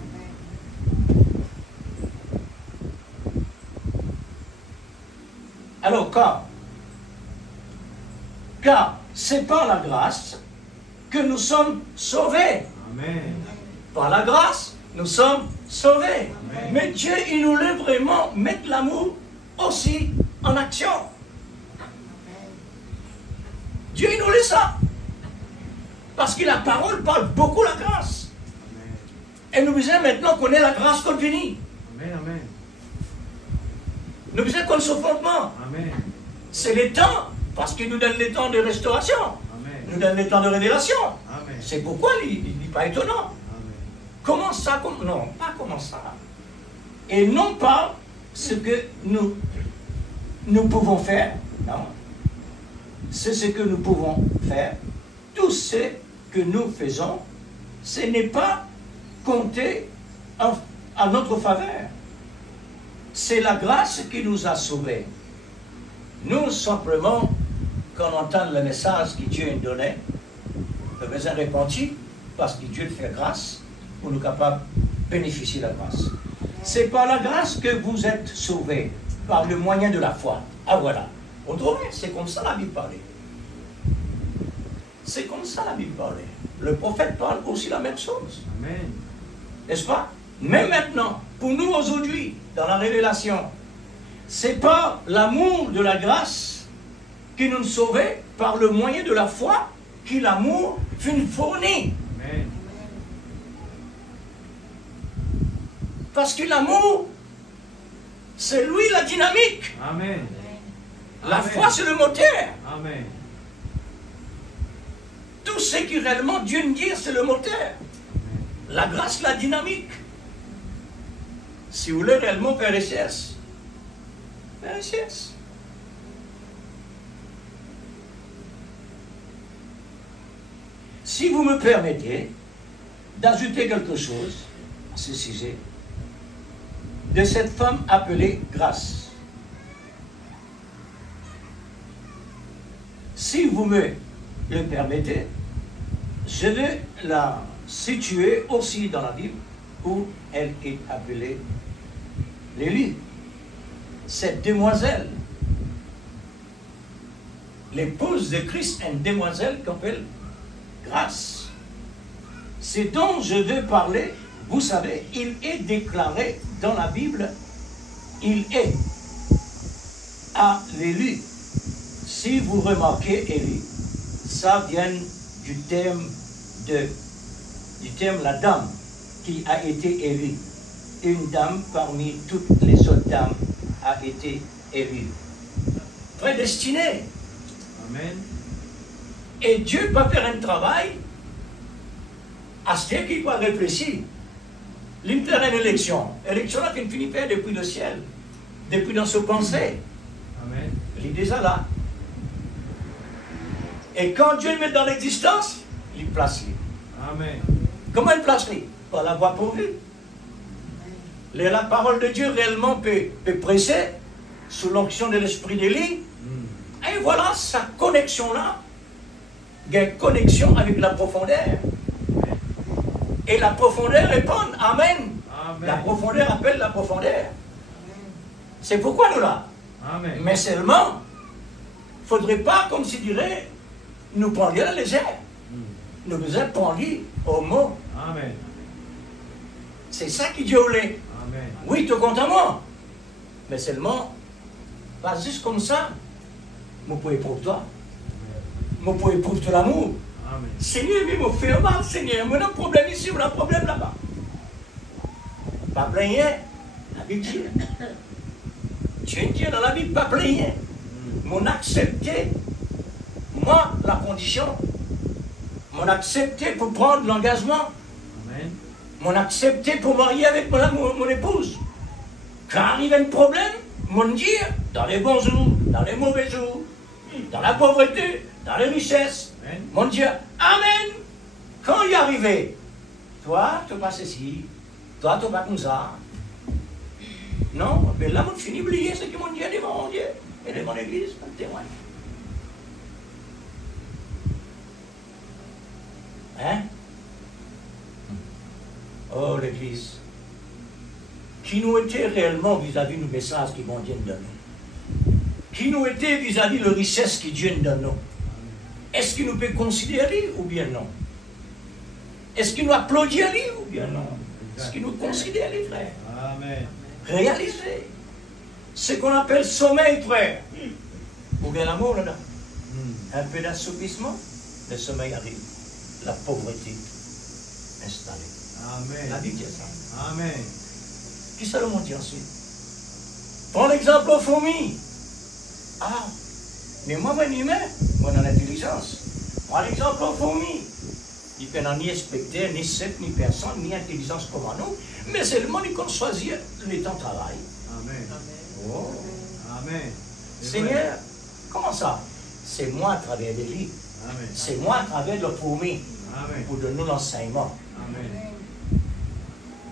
Alors, car c'est par la grâce que nous sommes sauvés. Amen. Par la grâce, nous sommes sauvés. Amen. Mais Dieu, il nous veut vraiment mettre l'amour aussi en action. Dieu, il nous laisse ça. Parce que la parole parle beaucoup de la grâce. Amen. Et nous besoin maintenant qu'on ait la grâce contenue. Amen. Amen. Nous besoin qu'on se fondement. Amen. C'est le temps, parce qu'il nous donne le temps de restauration. Amen. Il nous donne le temps de révélation. Amen. C'est pourquoi il n'est pas étonnant. Amen. Comment ça? Non, pas comment ça. Et non pas ce que nous pouvons faire. Non. C'est ce que nous pouvons faire. Tout ce que nous faisons, ce n'est pas compté à notre faveur. C'est la grâce qui nous a sauvés. Nous, simplement, quand on entend le message que Dieu nous donnait, nous avons besoin de repentir, parce que Dieu fait grâce pour nous capables de bénéficier de la grâce. C'est par la grâce que vous êtes sauvés, par le moyen de la foi. Ah voilà. Autrement, c'est comme ça la Bible parlait. C'est comme ça la Bible parlait. Le prophète parle aussi la même chose. Amen. N'est-ce pas? Mais maintenant, pour nous aujourd'hui, dans la révélation, c'est par l'amour de la grâce qui nous sauve, par le moyen de la foi, qui l'amour fut fourni. Amen. Parce que l'amour, c'est lui la dynamique. Amen. La Amen. foi, c'est le moteur. Amen. Tout ce qui réellement Dieu nous dit, c'est le moteur. La grâce, la dynamique. Si vous voulez réellement faire richesse, faire richesse. Si vous me permettez d'ajouter quelque chose à ce sujet, de cette femme appelée Grâce. Si vous me le permettez, je vais la situer aussi dans la Bible où elle est appelée Lélie. Cette demoiselle, l'épouse de Christ, une demoiselle qu'on appelle Grâce. C'est dont je veux parler. Vous savez, il est déclaré dans la Bible, il est à l'élu. Si vous remarquez élu, ça vient du terme la dame qui a été élue. Une dame parmi toutes les autres dames a été élue. Prédestinée. Amen. Et Dieu peut faire un travail à ce qu'il doit réfléchir. L'éternelle élection. Élection là qui finit faire depuis le ciel. Depuis dans ce pensée. Amen. Il est déjà là. Et quand Dieu le met dans l'existence, il place lui. Amen. Comment il place lui? Par la voie pourvue. La parole de Dieu réellement peut presser sous l'onction de l'esprit d'Élie. Et voilà sa connexion là. Il y a une connexion avec la profondeur. Et la profondeur répond. Amen. Amen. La profondeur appelle la profondeur. C'est pourquoi nous là. Amen. Mais seulement, il ne faudrait pas, comme s'il dirait, nous prendre la légère. Nous devons prendre au mot. Amen. C'est ça qui Dieu voulait. Amen. Oui, tu comptes à moi. Mais seulement, pas juste comme ça. Je peux éprouver toi. Je peux éprouver tout l'amour. Amen. Seigneur, mais me fait mal, Seigneur. On a un problème ici, on a un problème là-bas. Pas plaigner. La Bible dit. Dieu dans la Bible, pas plaigner. Mon accepter, moi, la condition. Mon accepter pour prendre l'engagement. Amen. Mon accepter pour marier avec mon épouse. Quand arrive un problème, mon Dieu, dans les bons jours, dans les mauvais jours, dans la pauvreté, dans les richesses, Amen. mon Dieu, Amen. Quand il est arrivé, toi, tu passes ici, toi, tu vas comme ça. Non, mais là, on finit d'oublier ce que mon Dieu a dit devant mon Dieu et devant l'Église, on témoigne. Hein? Oh, l'Église. Qui nous était réellement vis-à-vis du message que mon Dieu nous donne? Qui nous était vis-à-vis de la richesse que Dieu nous donne? Est-ce qu'il nous peut considérer ou bien non? Est-ce qu'il nous applaudit ou bien non? Est-ce qu'il nous considère, les frères? Amen. Réaliser ce qu'on appelle sommeil, frère. Vous avez l'amour là-dedans? Un peu d'assoupissement, le sommeil arrive. La pauvreté installée. Amen. La Bible dit ça. Amen. Qui Salomon dit ensuite? Prends l'exemple aux fourmis. Ah, mais moi, mon humain, moi, dans l'intelligence. Prends l'exemple aux fourmis. Il ne peut ni inspecter, ni chef, ni personne, ni intelligence comme nous, mais seulement il compte choisir le temps de travail. Amen. Oh. Amen. C'est Seigneur, vrai. comment ça? C'est moi à travers les livres. Amen. C'est moi à travers le fourmi Amen. pour donner l'enseignement. Amen.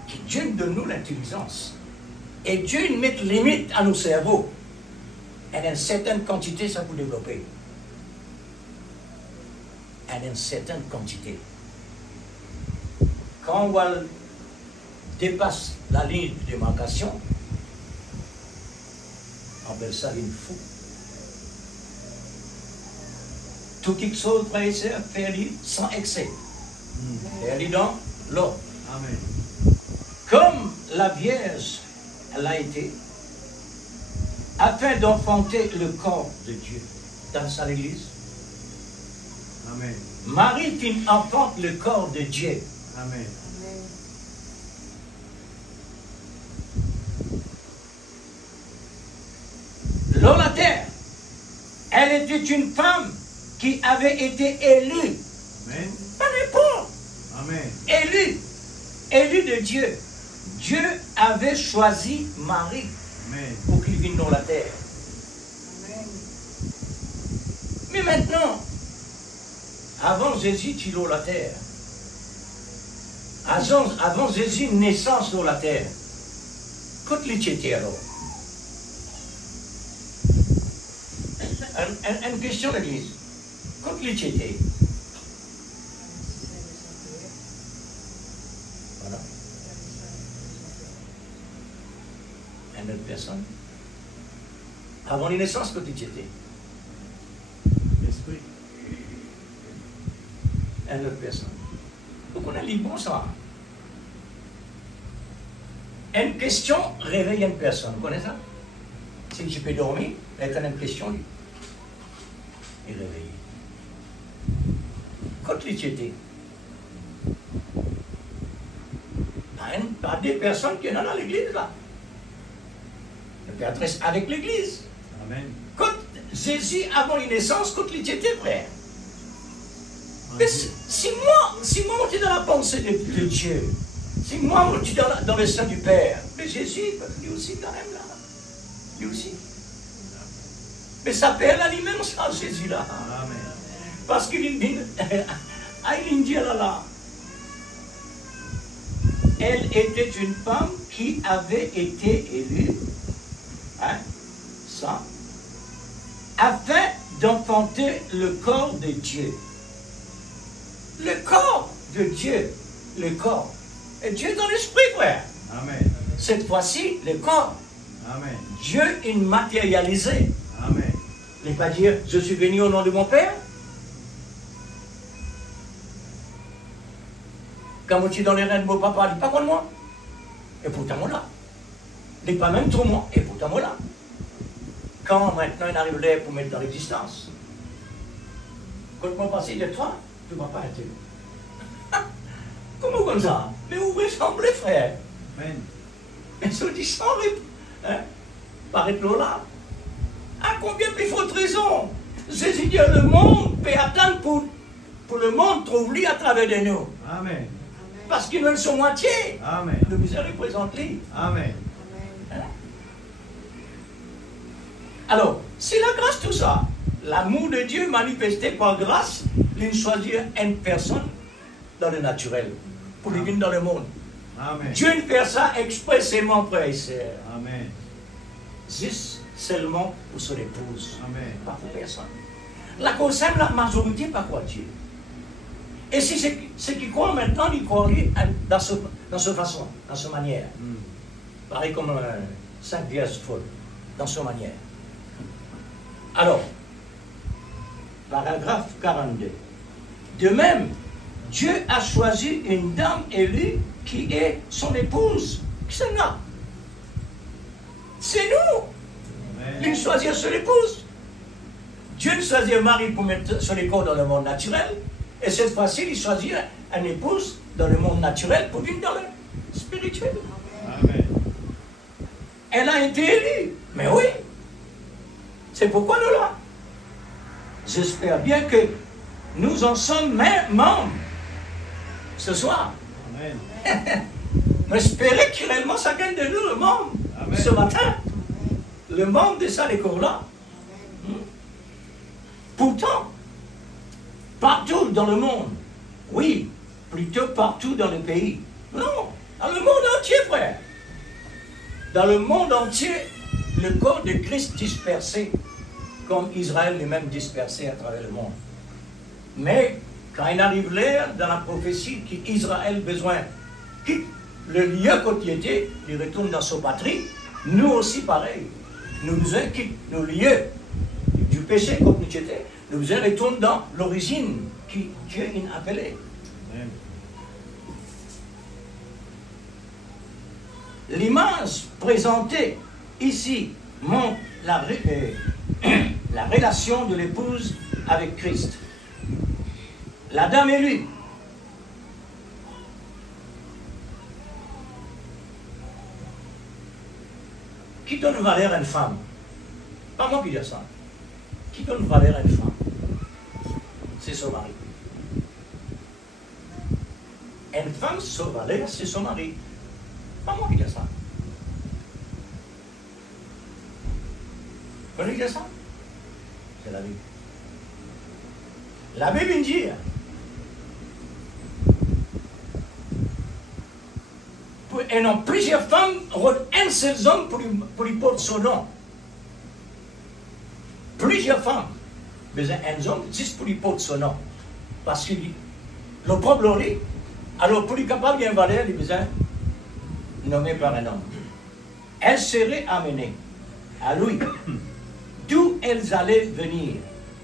Que Dieu donne nous l'intelligence. Et Dieu ne met limite à nos cerveaux. Et dans une certaine quantité, ça peut développer. Et dans une certaine quantité. Quand on dépasse la ligne de démarcation, on appelle ça ligne fou. Tout quelque chose, frère et sœur, faire-le sans excès. Faire-le dans l'eau. Amen. Comme la Vierge, elle a été, afin d'enfanter le corps de Dieu dans sa Église. Amen. Marie qui enfante le corps de Dieu. Amen. L'homme la terre, elle était une femme qui avait été élue. Amen. Pas n'importe. Amen. Élue. Élue de Dieu. Dieu avait choisi Marie Amen. pour qu'il vienne dans la terre. Mais maintenant, avant Jésus, tu l'as la terre. Avant Jésus, naissance dans la terre. Quand il était alors? Une question de l'Église. Quand il était? Voilà. Une autre personne? Avant la naissance, quand il était? Esprit. Une autre personne. Donc on a dit bon ça. Une question réveille une personne. Vous connaissez ça? Si je peux dormir, elle a une question, il est réveillé. Quand il était, pas des personnes qui sont dans l'église là. Le Père adresse avec l'église. Amen. Quand Jésus, avant une naissance, quand il était frère. Mais si moi, on est dans la pensée de Dieu, Si moi, je suis dans le sein du Père, mais Jésus, lui aussi, quand même, là. Lui aussi. Mais sa Père, là, lui-même, sans Jésus, là. Amen. Parce qu'il dit, là. Elle était une femme qui avait été élue, hein, ça, afin d'enfanter le corps de Dieu. Le corps de Dieu, le corps. Et Dieu dans l'esprit, frère. Amen. Cette fois-ci, le corps. Amen. Dieu immatérialisé. Amen. Il ne pas dire, je suis venu au nom de mon Père. Quand je suis dans les reins de mon papa, il n'est pas contre moi. Et pourtant, moi là. Il n'est pas même trop moi. Et pourtant, moi là. Quand maintenant il arrive là pour mettre dans l'existence. Quand moi passé de toi, tu ne vas pas être. Comment comme ça? Mais où ressemble, frère? Amen. Mais ce dit sans hein? Paraît là. À combien plus faute raison? Jésus dit le monde peut attendre pour le monde trouve lui à travers de nous. Amen. Parce qu'ils veulent son moitié. Amen. Le misère représente lui. Amen. Hein? Alors, c'est la grâce tout ça. L'amour de Dieu manifesté par grâce, il choisit une personne dans le naturel pour lui venir dans le monde. Amen. Dieu ne fait ça expressément, frère et sœur. Amen. Juste seulement pour son épouse. Amen. Pas pour personne. La concerne la majorité, pas quoi Dieu. Et si ceux qui croient maintenant, ils croient dans cette façon, dans cette manière. Pareil comme 5 vierges folles, dans cette manière. Alors, paragraphe 42. De même, Dieu a choisi une dame élue qui est son épouse. Qui c'est là? C'est nous. Amen. Il choisit son épouse. Dieu choisit un mari pour mettre son épouse dans le monde naturel. Et cette fois-ci, il choisit une épouse dans le monde naturel pour venir dans le spirituel. Amen. Elle a été élue. Mais oui. C'est pourquoi nous là. J'espère bien que nous en sommes membres ce soir. Amen. J'espère que réellement chacun de nous le membre Amen. ce matin. Le membre de ça, l'école-là. Pourtant, partout dans le monde, oui, plutôt partout dans le pays. Non, dans le monde entier, frère. Dans le monde entier, le corps de Christ dispersé, comme Israël lui-même dispersé à travers le monde. Mais quand il arrive l'heure dans la prophétie qu'Israël besoin quitte le lieu où il était, il retourne dans sa patrie, nous aussi pareil. Nous besoin quitte nos lieux du péché comme nous étions, nous besoin retourne dans l'origine qui Dieu a appelé. Amen. L'image présentée ici montre la relation de l'épouse avec Christ. La dame élue. Qui donne valeur à une femme? Pas moi qui dis ça. Qui donne valeur à une femme? C'est son mari. Une femme, son valeur, c'est son mari. Pas moi qui dis ça. Vous connaissez ça? C'est la Bible. La Bible dit, et non, plusieurs femmes rendent un seul homme pour lui porter son nom. Plusieurs femmes, mais un homme juste pour lui porter son nom. Parce que le problème, alors pour lui capable d'une valeur, il a besoin nommé par un homme. Elles seraient amenées à lui. D'où elles allaient venir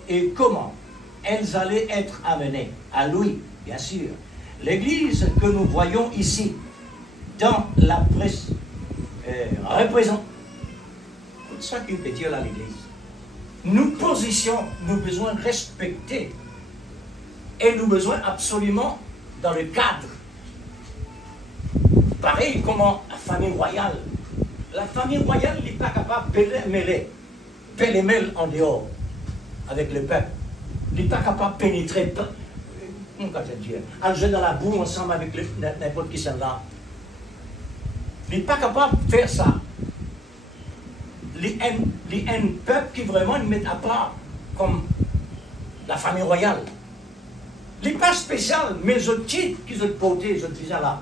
et comment elles allaient être amenées à lui, bien sûr. L'église que nous voyons ici, dans la presse, représente tout ça qu'il peut dire à l'église. Nous positions, nous besoin respecter et nous besoin absolument dans le cadre. Pareil comme la famille royale. La famille royale n'est pas capable de mêler en dehors avec le peuple. Il n'est pas capable de pénétrer. Comment dire? Aller dans la boue ensemble avec n'importe qui sont là. n'est pas capable de faire ça. Les un peuple qui vraiment ne met à part comme la famille royale. Les pas spéciales, mais les autres titres qu'ils ont portés, les autres visas là.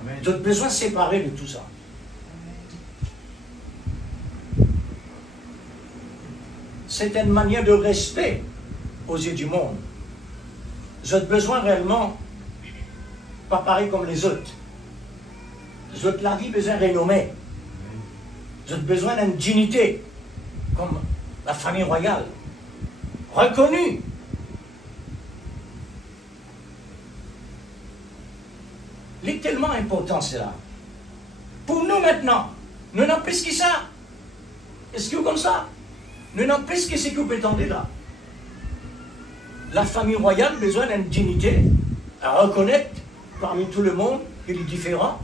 Amen. Ils ont besoin de séparer de tout ça. C'est une manière de respect aux yeux du monde. Ils ont besoin réellement, pas pareil comme les autres. Les autres, la vie, besoin de renommée. Ils ont besoin d'une dignité, comme la famille royale, reconnue. Il est tellement important cela. Pour nous maintenant, nous n'avons plus que ça. Est-ce que vous comme ça? Nous n'avons plus que ce que vous prétendez là. La famille royale a besoin d'une dignité à reconnaître parmi tout le monde qu'il est différent.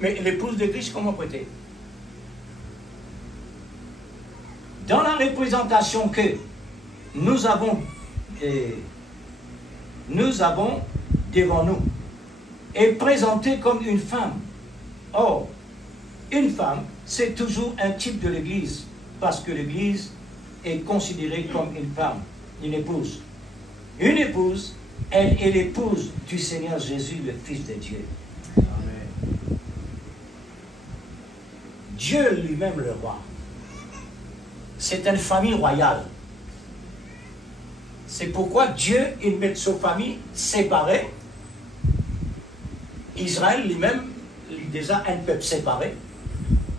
Mais l'épouse de Christ, comment prêter? Dans la représentation que nous avons devant nous, est présentée comme une femme. Or, une femme, c'est toujours un type de l'Église, parce que l'Église est considérée comme une femme, une épouse. Une épouse, elle est l'épouse du Seigneur Jésus, le Fils de Dieu. Amen. Dieu lui-même le roi. C'est une famille royale. C'est pourquoi Dieu, il met sa famille séparée. Israël lui-même, il est déjà un peuple séparé.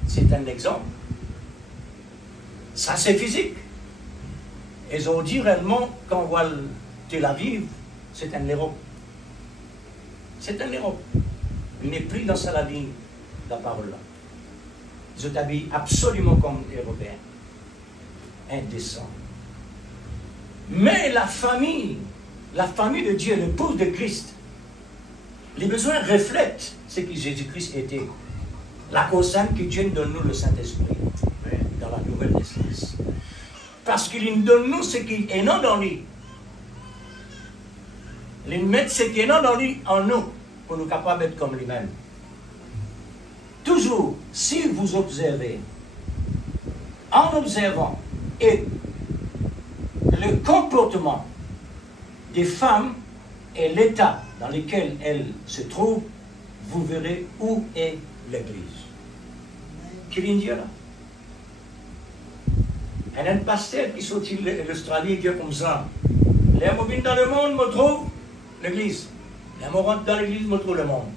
C'est un exemple. Ça, c'est physique. Ils ont dit réellement, quand on voit Tel Aviv, c'est un Europe. C'est un Europe. Il n'est plus dans sa ligne, la parole là. Ils sont habillés absolument comme Européens. Indécent. Mais la famille de Dieu, l'épouse de Christ, les besoins reflètent ce que Jésus-Christ était. La cause simple que Dieu nous donne le Saint-Esprit dans la nouvelle naissance. Parce qu'il nous donne nous ce qui est non dans lui. Il met ce qui est non dans lui en nous pour nous capables d'être comme lui-même. Toujours, si vous observez, en observant et le comportement des femmes et l'état dans lequel elles se trouvent, vous verrez où est l'Église. Qu'il y a là. Il y a un pasteur qui sortit de l'Australie et dit comme ça, les mobiles dans le monde me trouvent l'Église. Les mots rentrent dans l'Église me trouvent le monde.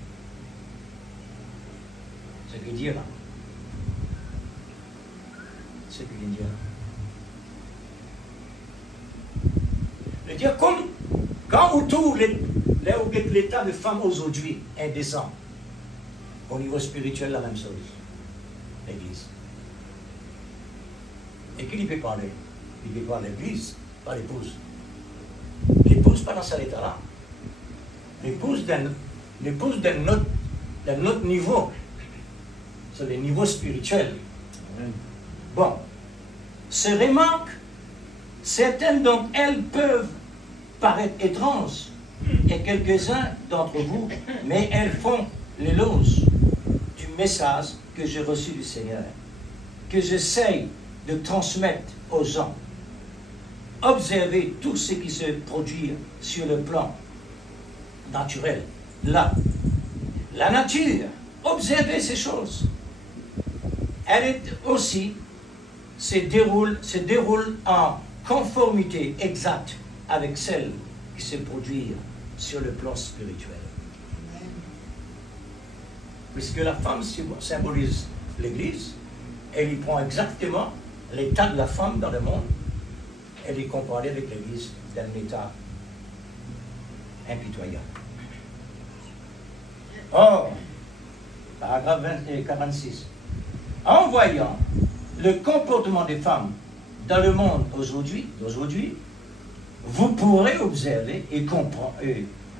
C'est ce qu'il dit là. C'est ce qu'il dit là. Je veux dire, comme quand autour l'état de femme aujourd'hui indécent, au niveau spirituel, la même chose. L'Église. Et qui peut parler? Il peut parler l'Église, pas l'épouse. L'épouse, pas dans cet état-là. L'épouse d'un autre niveau. C'est le niveau spirituel. Amen. Bon. Ces remarques, certaines d'entre elles peuvent paraître étranges, et quelques-uns d'entre vous, mais elles font l'éloge du message que j'ai reçu du Seigneur, que j'essaye de transmettre aux gens. Observez tout ce qui se produit sur le plan naturel. Là, la nature, observez ces choses. Elle est aussi se déroule en conformité exacte avec celle qui se produit sur le plan spirituel. Puisque la femme symbolise l'Église, elle y prend exactement l'état de la femme dans le monde. Elle est comparée avec l'Église d'un état impitoyable. Or, paragraphe 46. En voyant le comportement des femmes dans le monde d'aujourd'hui, vous pourrez observer et comprendre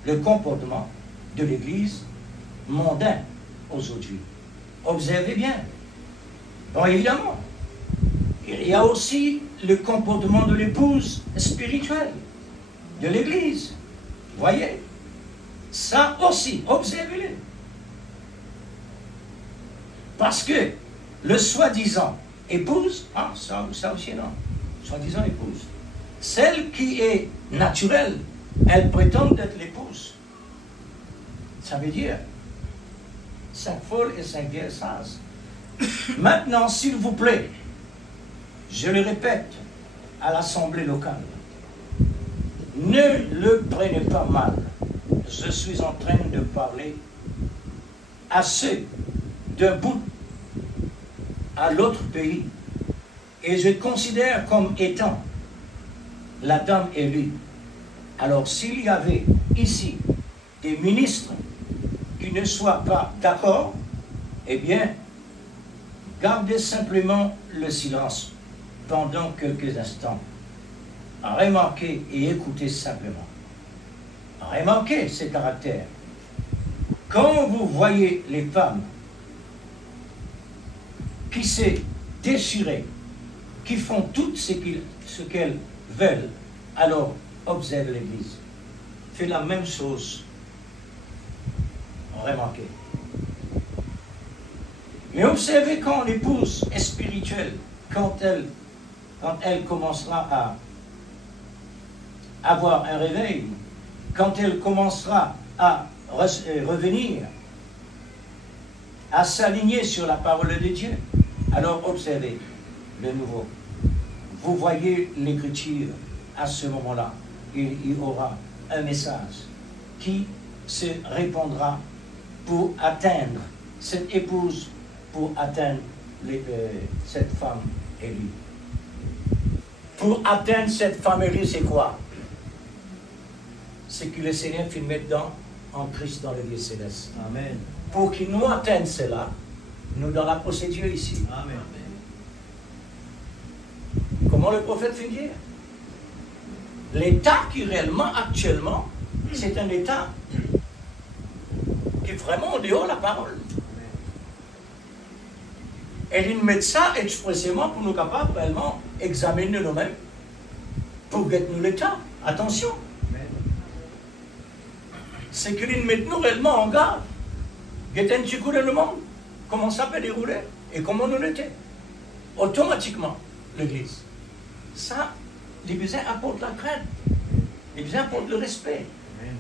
le comportement de l'Église mondaine aujourd'hui. Observez bien. Bon, évidemment, il y a aussi le comportement de l'épouse spirituelle de l'Église. Voyez, ça aussi, observez-le. Parce que le soi-disant épouse, ah, ça aussi non, soi-disant épouse, celle qui est naturelle, elle prétend être l'épouse. Ça veut dire 5 folles et 5 vieilles sages. Maintenant, s'il vous plaît, je le répète à l'assemblée locale, ne le prenez pas mal. Je suis en train de parler à ceux d'un bout à l'autre pays. Et je considère comme étant la dame élue. Alors s'il y avait ici des ministres qui ne soient pas d'accord, eh bien, gardez simplement le silence pendant quelques instants. Remarquez et écoutez simplement. Remarquez ces caractères. Quand vous voyez les femmes qui se déchirent, qui font tout ce qu'elles veulent, alors observe l'Église. Fait la même chose. Remarquez. Mais observez quand l'épouse est spirituelle, quand elle commencera à avoir un réveil, quand elle commencera à revenir, à s'aligner sur la parole de Dieu, alors observez le nouveau. Vous voyez l'écriture, à ce moment-là, il y aura un message qui se répandra pour atteindre cette épouse, pour atteindre cette femme élue. Pour atteindre cette femme élue, c'est quoi? C'est que le Seigneur fait mettre en Christ dans le lieu céleste. Amen. Pour qu'il nous atteigne cela, nous dans la procédure ici. Amen. Comment le prophète fait dire? L'état qui réellement, actuellement, c'est un état qui est vraiment en dehors de la parole. Et il met ça expressément pour nous capables réellement examiner nous-mêmes, pour guetter nous l'état. Attention. C'est qu'il met nous réellement en garde. Guetter un petit coup dans le monde. Comment ça peut dérouler et comment nous l'étions. Automatiquement, l'Église. Ça, les besoins apportent la crainte. Les besoins apportent le respect. Amen.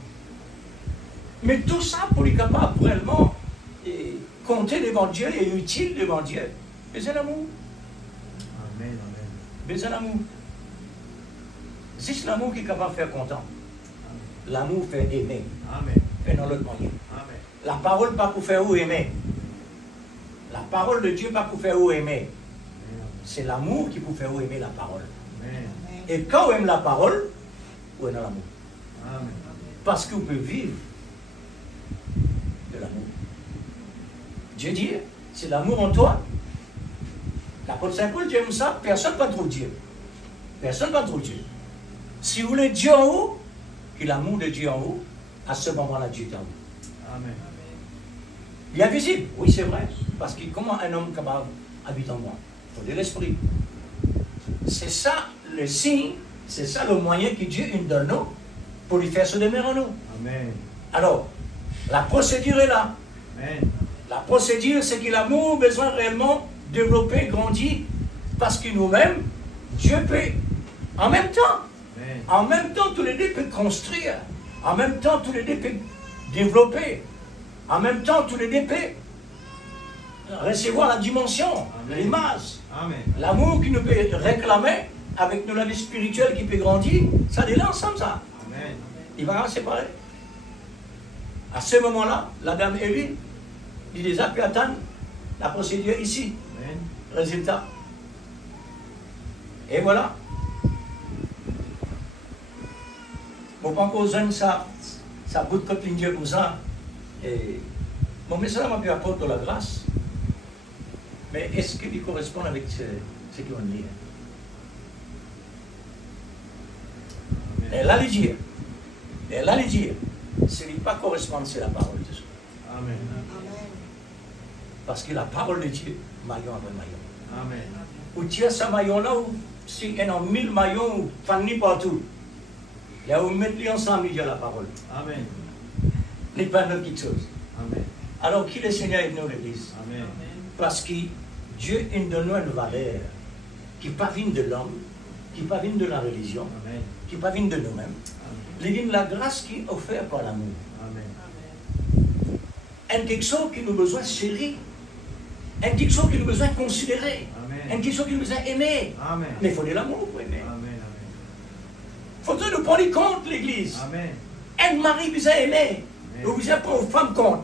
Mais tout ça pour les capables réellement compter devant Dieu et utile devant Dieu. Besoin d'amour. Amen. Amen. Besoin d'amour. C'est l'amour qui est capable de faire content. L'amour fait aimer. Amen. Fait dans l'autre moyen. Amen. La parole pas pour faire ou aimer. La parole de Dieu pas pour faire ou aimer. C'est l'amour qui peut faire ou aimer la parole. Amen. Et quand on aime la parole, on aime l'amour. Amen. Parce qu'on peut vivre de l'amour. Dieu dit, c'est l'amour en toi. L'apôtre Saint Paul dit comme ça, personne ne va trouver Dieu. Personne ne va trouver Dieu. Si vous voulez Dieu en haut, que l'amour de Dieu en haut, à ce moment-là, Dieu est en haut. Amen. Il est visible, oui c'est vrai. Parce que comment un homme capable habite en moi? Il faut de l'esprit. C'est ça le signe, c'est ça le moyen que Dieu nous donne nous pour lui faire se demeurer en nous. Amen. Alors, la procédure est là. Amen. La procédure, c'est que l'amour a besoin réellement de développer, grandir, parce que nous-mêmes, Dieu peut, en même temps, Amen. en même temps, tous les deux peuvent construire, en même temps, tous les deux peuvent développer, en même temps, tous les deux peuvent recevoir la dimension, Amen. l'image, Amen. l'amour qui nous peut réclamer avec nos vie spirituelle qui peut grandir, ça est là ensemble, ça. Amen. Il va en séparer. À ce moment-là, la dame élue, il les a pu attendre la procédure ici. Amen. Résultat. Et voilà. Bon, pas qu'aux jeunes, ça bout de Dieu comme ça. Et mon message m'a pu apporter la grâce. Mais est-ce qu'il correspond avec ce qu'ils vont dire? Elle allait dire. Elle allait dire. Ce n'est pas correspondre, c'est la parole de Dieu. Amen. Parce que la parole de Dieu, maillon après maillon. Amen. Ou tire ce maillon-là, ou si il y a 1000 maillons, ou fanny partout. Là où mettre les ensemble, il y a la parole. Amen. N'est pas notre quelque chose. Amen. Alors, qui le Seigneur est venu à l'église? Amen. Parce que Dieu il donne une valeur qui ne vient de l'homme, qui ne vient de la religion, Amen. qui ne vient de nous-mêmes. Amen. Il vient de la grâce qui est offerte par l'amour. Amen. Un quelque chose qui nous besoin chérir. Un quelque chose qui nous besoin considérer. Amen. Un quelque chose qui nous besoin aimer. Amen. Mais il faut de l'amour pour aimer. Amen. Il faudrait nous prendre compte, l'Église. Amen. Un mari besoin aimer. Amen. Nous besoin prendre une femme compte.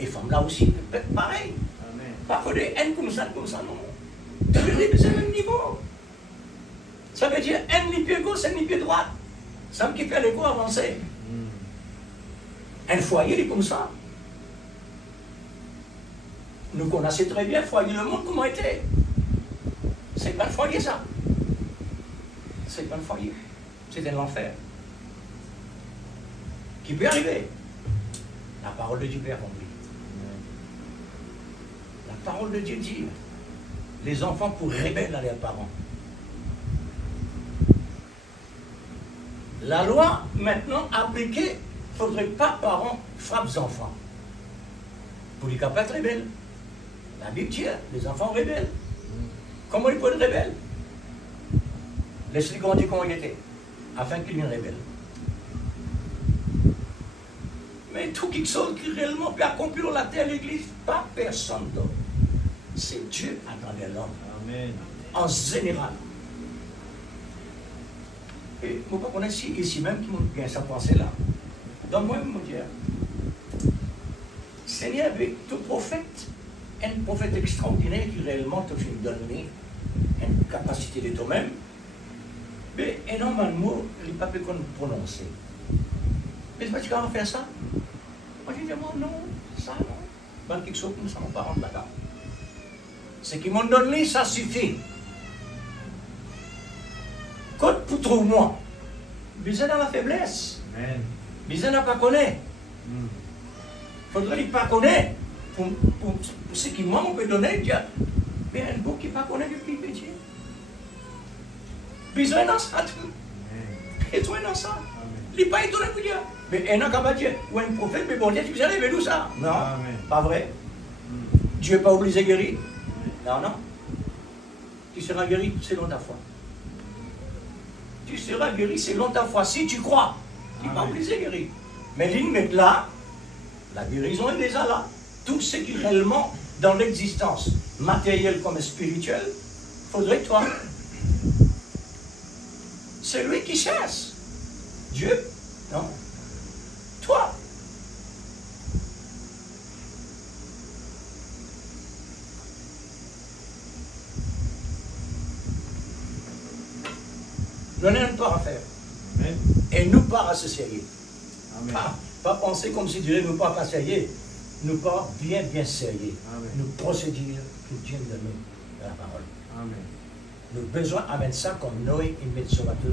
Et femme là aussi, peut-être pareil. Amen. Pas faut de haine comme ça, non. Ça veut dire que c'est le même niveau. Ça veut dire un ni pied gauche, un ni pied droit. Ça me qui fait les coups avancer. Un foyer, il est comme ça. Nous connaissons très bien le foyer, le monde comment était. C'est pas le foyer, ça. C'est pas le foyer. C'est un enfer. Qui peut arriver. La parole de Dieu peut accomplir. La parole de Dieu dit, les enfants pour rebelles à leurs parents. La loi, maintenant, appliquée, il ne faudrait pas parents frappent les enfants. Pour les capables rebelles. La Bible dit, les enfants rebelles. Comment ils peuvent être rebelles? Laisse-les grandir comment ils étaient, afin qu'ils deviennent rebelles. Mais tout quelque chose qui réellement peut accomplir la terre, l'Église, pas personne d'autre. C'est Dieu à travers l'homme. Amen. En général. Et je ne pas connaître ici même qui m'a sa pensée là. Donc moi, je me dis, Seigneur, avec tout prophète, un prophète extraordinaire qui réellement te fait donner une capacité de toi-même, mais énormément, il n'est pas pu prononcer. Mais c'est pas tu vas faire ça? Moi, je dis, moi, non, ça, non. Ben, quelque chose comme ça, on ne va pas rentrer là-dedans. Ce qu'ils m'ont donné, ça suffit. Côte pour trouver-moi. Besoin dans la faiblesse. Amen. Besoin n'a pas connaître. Faudrait qu'il pas connaître. Pour ce qui moi, on peut donner, Dieu. Mais un beau qui ne pas connaît depuis petit. Besoin dans ça, tout. Besoin dans ça. Il n'est pas étonné pour Dieu. Mais un an comme Dieu, ou un prophète, mais bon Dieu, tu viens avec nous ça. Non, Amen. pas vrai. Dieu n'est pas obligé de guérir. Non, non. Tu seras guéri selon ta foi. Tu seras guéri selon ta foi. Si tu crois, tu n'es pas obligé de guérir. Mais l'île là, la guérison est déjà là. Tout ce qui est réellement dans l'existence, matérielle comme spirituelle, faudrait toi. C'est lui qui cherche. Dieu, non. Toi. Nous n'avons pas à faire. Amen. Et nous pas à se serrer. Amen. Pas penser comme si Dieu ne nous pas serrer. Nous pas bien serrer. Amen. Nous procéder que Dieu nous donne la parole. Amen. Nous avons besoin d'amener ça comme Noé et mettre sauvateur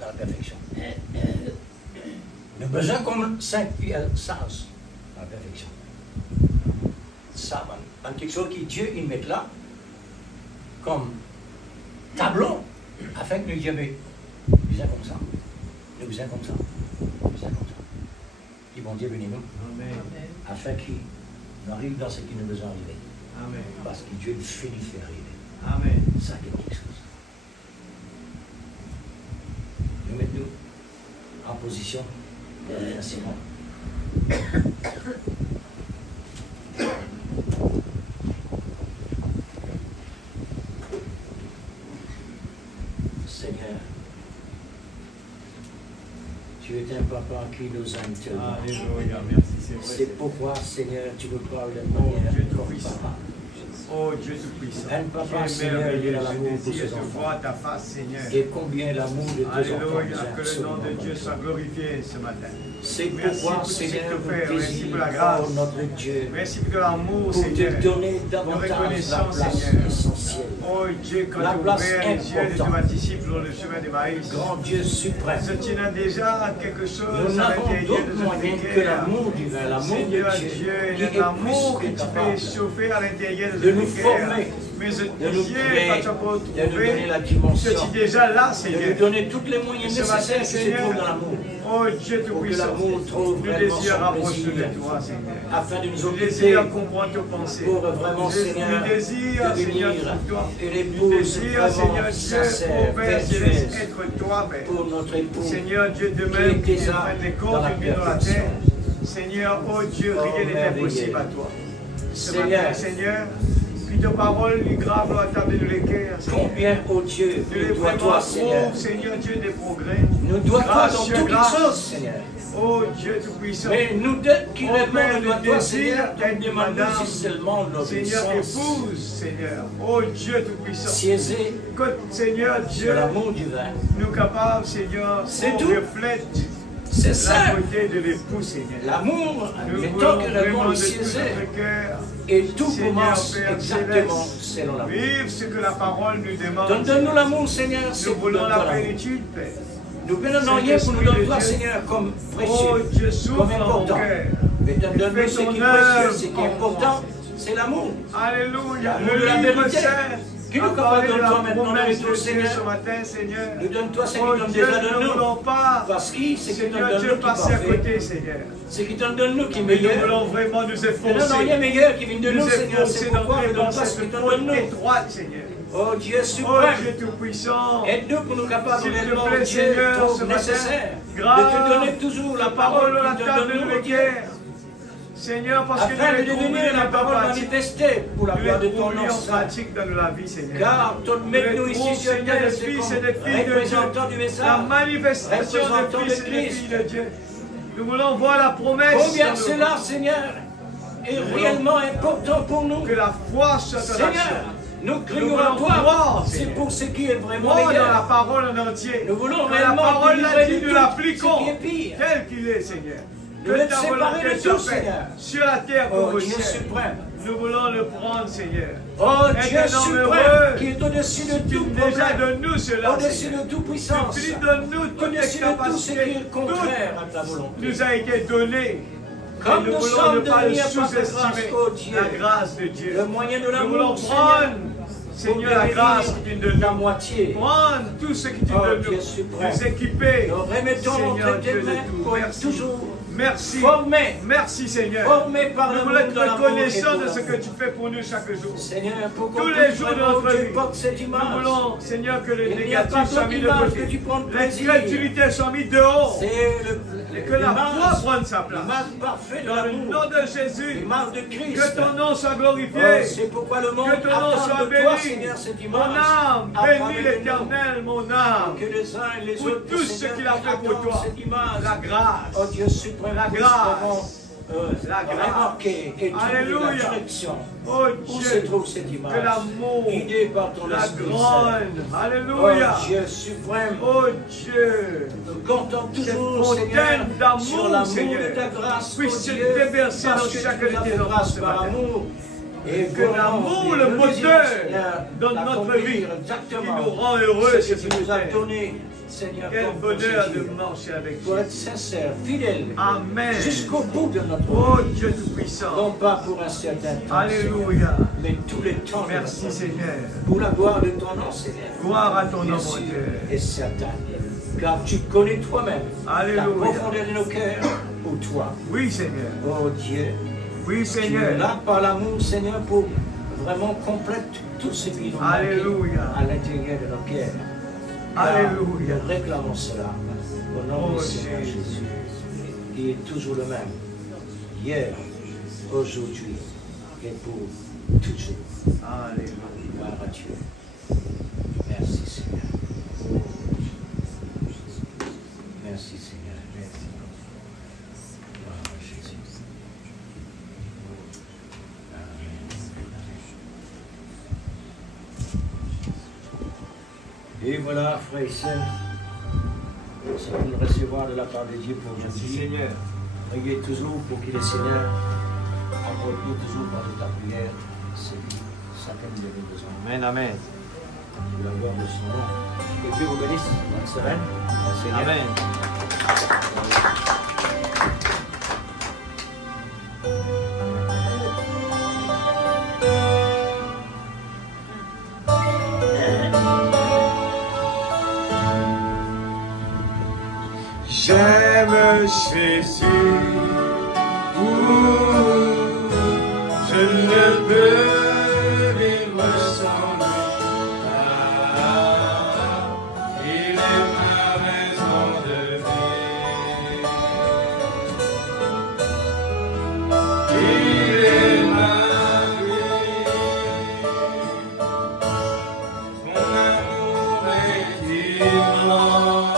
dans la perfection. Nous avons besoin comme Saint-Pierre sage dans la perfection. Ça, c'est quelque chose que Dieu il met là comme tableau afin que nous disions, nous sommes comme ça. Nous sommes comme ça. Nous sommes comme ça. Et bon Dieu bénisse nous Amen. afin qu'il nous arrive dans ce qui nous besoin arriver. Amen. Parce que Dieu nous fait nous faire arriver. Amen. Ça qui est quelque chose. Nous mettons en position de remerciement. Seigneur, tu es un papa qui nous aime tellement. Alléluia. Merci, c'est vrai. C'est pourquoi, Seigneur, tu nous parles de manière Dieu comme Tout-Puissant. papa. Oh Dieu Tout-Puissant. Un papa, Tu es Seigneur, merveilleux. il a l'amour Je pour désire ses te enfants. voir ta face, Seigneur. Et combien l'amour de tes enfants Alléluia. nous a Que le nom de absolument Dieu compris. soit glorifié ce matin. C'est Merci pourquoi, pour tout ce que Seigneur, tu nous fais. Merci désirons, pour la grâce. oh notre Dieu, Merci pour l'amour, pour Seigneur. te donner De davantage la reconnaissance, place Seigneur. essentielle. Oh Dieu, quand La tu place ouvres les yeux de importante. tes disciples sur le chemin de Maïs, Grand Dieu suprême, tu n'as déjà quelque chose nous à n'avons l'intérieur d'autre de moyen ce que l'amour divin, l'amour Seigneur de Dieu, Dieu, qui est l'amour que plus tu capable peux chauffer à l'intérieur de de nous ce cœur. former de nous créer, de nous donner la que dimension, tu es déjà là, de Seigneur. nous donner tous les moyens Ce matin, nécessaires qui se Seigneur, trouvent dans l'amour, Oh Dieu pour que Tout-Puissant, l'amour trouve nous vraiment désirons son rapprocher plaisir, de toi, Seigneur. afin de nous Nous occuper désirons comprendre tes pensées. pour vraiment, Seigneur, Nous désirons, Seigneur, devenir pour toi. une Nous épouse désirons, Seigneur vraiment Dieu, sincère, oh Père Céleste, vertueuse être toi, Père. pour notre époux, Seigneur Dieu, de qui même est que tu déjà prends les dans comptes la d'une vie dans la perfection. terre. Seigneur, oh Dieu, Oh, rien n'est merveilleux. impossible à toi. Ce Seigneur, matin, Seigneur, puis ta parole lui grave dans la table de l'équerre, Seigneur. combien, ô Dieu, Nous nous les doit vraiment toi, Seigneur, pauvres, Seigneur Dieu, des progrès. nous doit toi dans Grâce, toutes grâce. les choses, Seigneur. Oh Dieu Tout-Puissant. Mais nous qui Oh, vraiment Père, nous doit le toi, désir Seigneur, d'être nous demandons madame, si seulement Seigneur, l'obéissance, épouse, Seigneur. Oh Dieu Tout-Puissant. siéger Que, Seigneur de Dieu, l'amour divin. nous capables, Seigneur, C'est on tout. reflète C'est la ça, beauté de l'époux, Seigneur. l'amour, Nous mais voulons tant que vraiment l'amour de est tout siégé, notre cœur et tout Seigneur, commence Père exactement Céleste, selon l'amour. vivre ce que la parole nous demande. Donne-nous l'amour, Seigneur, c'est Nous pour voulons la l'amour. plénitude, Père. Nous venons rien pour nous donner toi, Seigneur, comme Oh précieux, Dieu, comme souffle dans mon important. cœur. Mais donne-nous Fais ce ton qui est œuvre précieux, ce qui est en important, c'est l'amour. Alléluia. L'amour de Le la livre vérité. saint Qui nous a parlé commande de la toi maintenant, promesse donne-nous, de Dieu Seigneur. ce matin, Seigneur. Nous donne-toi ce qui Oh donne Dieu, déjà de nous ne nous. voulons pas, Parce qu'il, c'est qui donne Seigneur de Dieu, nous qui passer à parfait. côté, Seigneur. C'est qui donne de nous qui est Mais nous meilleur. voulons vraiment nous Mais non, non, il y a efforcer. meilleur qui vient de nous, Nous Seigneur. efforcer C'est dans pourquoi les nous donne pas pensées ce qui de donne de côte nous. étroite, Seigneur. Oh Dieu Oh suprême. Dieu Tout-Puissant. Aide-nous pour nous capables S'il te réellement, plaît, Dieu, Seigneur, trop ce matin, nécessaire de grâce te donner toujours la parole à la qui te table donne de nous, Dieu, l'équerre. Seigneur, parce que afin nous de les trouvons devenir la dans parole ta pratique. manifestée pour la Nous gloire de les ton trouvons nom en saint. pratique dans la vie, Seigneur. Car mets-nous Nous ici trouvons, sur Seigneur, terre, des c'est fils et comme des filles de représentant Dieu. du La message, manifestation représentant des de fils et des Christ. filles de Dieu. Nous voulons voir la promesse. Combien dans nos cela, vies. Seigneur, est réellement important pour nous. Que la foi soit en action. Seigneur, nous crions voulons à toi. croire, C'est Seigneur. pour ce qui est vraiment Croire dans la meilleur. parole en entier. Nous voulons Que la réellement parole délivrer l'a dit, de nous tout l'appliquons ce qui est pire. tel qu'il est, Seigneur. Nous Que être ta séparés volonté de soit tout, faite Seigneur. sur la terre comme Oh au Dieu ciel. suprême. Nous voulons le prendre, Seigneur. Oh Être Dieu un homme suprême, heureux. qui est au-dessus de Tu tout déjà problème, donne-nous cela, au-dessus Seigneur. de toute puissance, Tu donnes-nous toutes les au-dessus de tout ce qui capacités. est contraire à ta volonté. Tout nous a été donné. Comme Et nous nous voulons sommes ne pas le devenus par ta grâce, sous-estimer. oh Dieu, La grâce de Dieu. le moyen de Nous voulons l'amour, prendre, Seigneur, Seigneur, la grâce que tu nous donnes. la moitié. Prendre tout ce que tu Oh, donnes Dieu nous. suprême. Nous équiper. Nous remettons Seigneur entre tes Dieu de mains tout. pour Merci. toujours Merci. formés, Merci Seigneur. formés par Nous le voulons être de l'amour et reconnaissants pour de ce que l'amour. tu fais pour nous chaque jour. Seigneur, pour qu'on Tous les puisse jours de vraiment notre que tu vie. portes cette image. Nous voulons, Seigneur, que le Il n'y a pas négatif soit d'autre mis de image côté. que tu prends plaisir. L'incrédulité soit mise dehors. C'est Et que la foi prenne sa place. l'image parfaite de Dans le l'amour, nom de Jésus. l'image de Christ. Que ton nom soit Oh, glorifié. c'est pourquoi le monde Que ton nom attend soit de toi, béni. Seigneur, cette Mon image. âme, à bénis travers le l'Éternel, mon âme. Que les uns et les Pour autres, tout ce Seigneur, qu'il a fait pour attendent toi. cette image. La grâce. Oh Dieu suprême, La puisse grâce. vraiment, La grâce. remarquer et trouver Alléluia. la direction. Oh Où se Dieu, trouve cette image? que l'amour, Guidé par ton la Esprit Saint. grande, Oh alléluia. Dieu suprême, Oh Dieu, nous comptons cette toujours, Seigneur, fontaine sur d'amour, l'amour Seigneur, de ta grâce, puisse oh se Dieu, déverser parce dans que chacun tu nous as de tes fait enfants grâce ce par matin. amour. Et que l'amour, le moteur dans notre vie, qui nous rend heureux, ce que ce tu nous as matin. donné, Seigneur, Quel comme bonheur de procédure. marcher avec Pour toi. être sincère, fidèle, Amen. jusqu'au bout de notre Oh vie. Dieu Tout-Puissant. Non pas pour un certain temps, Alléluia. Seigneur, mais tous les temps. de Merci notre vie. Seigneur. Pour la gloire de ton nom, Seigneur. Gloire à ton nom, Bien mon sûr Dieu. et certain. Car tu connais toi-même Alléluia. la profondeur de nos cœurs pour toi. Oui Seigneur. Oh Dieu, Oui tu es Seigneur. là par l'amour, Seigneur, pour vraiment compléter tout ce qui nous manque Alléluia. à l'intérieur de nos cœurs. Car Alléluia. Nous réclamons cela au nom Oh, du Seigneur Jésus. Jésus, qui est toujours le même, hier, aujourd'hui et pour toujours. Alléluia. Gloire à Dieu. Merci Seigneur. Merci Seigneur. Merci. Gloire à Jésus. Amen. Et voilà, frères et sœurs, ce que nous recevons de la part de Dieu pour Merci aujourd'hui. Seigneur. Priez toujours pour que le Seigneur accorde-nous toujours par ta prière ce qui chacun de nos besoins. Amen, amen. De la gloire de son nom. Que Dieu vous bénisse. Bonne semaine. Merci Seigneur. Amen. J'aime Jésus. Je ne peux vivre sans lui. Il est ma raison de vivre. Il est ma vie. Son amour est immense.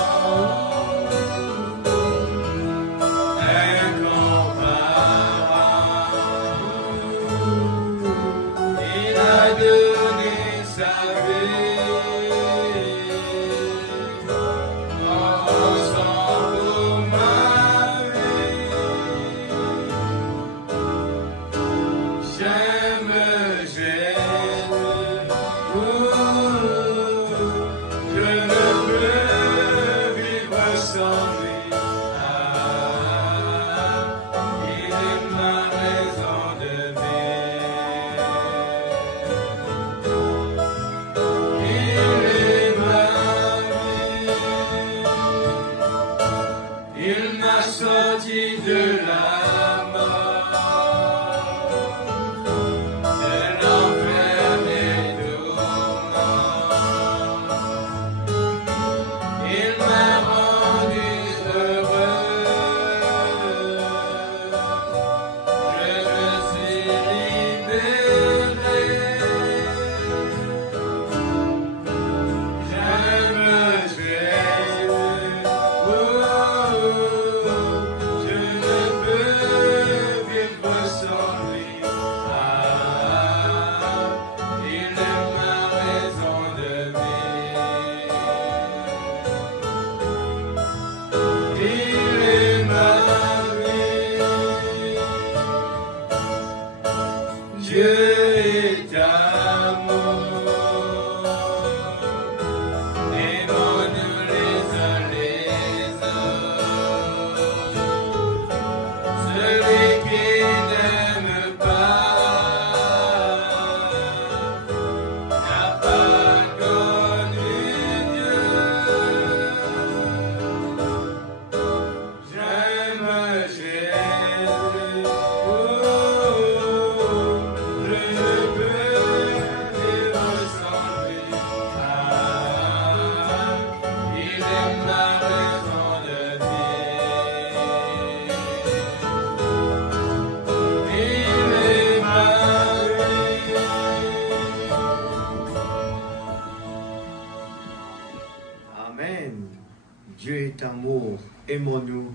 Amour, aimons-nous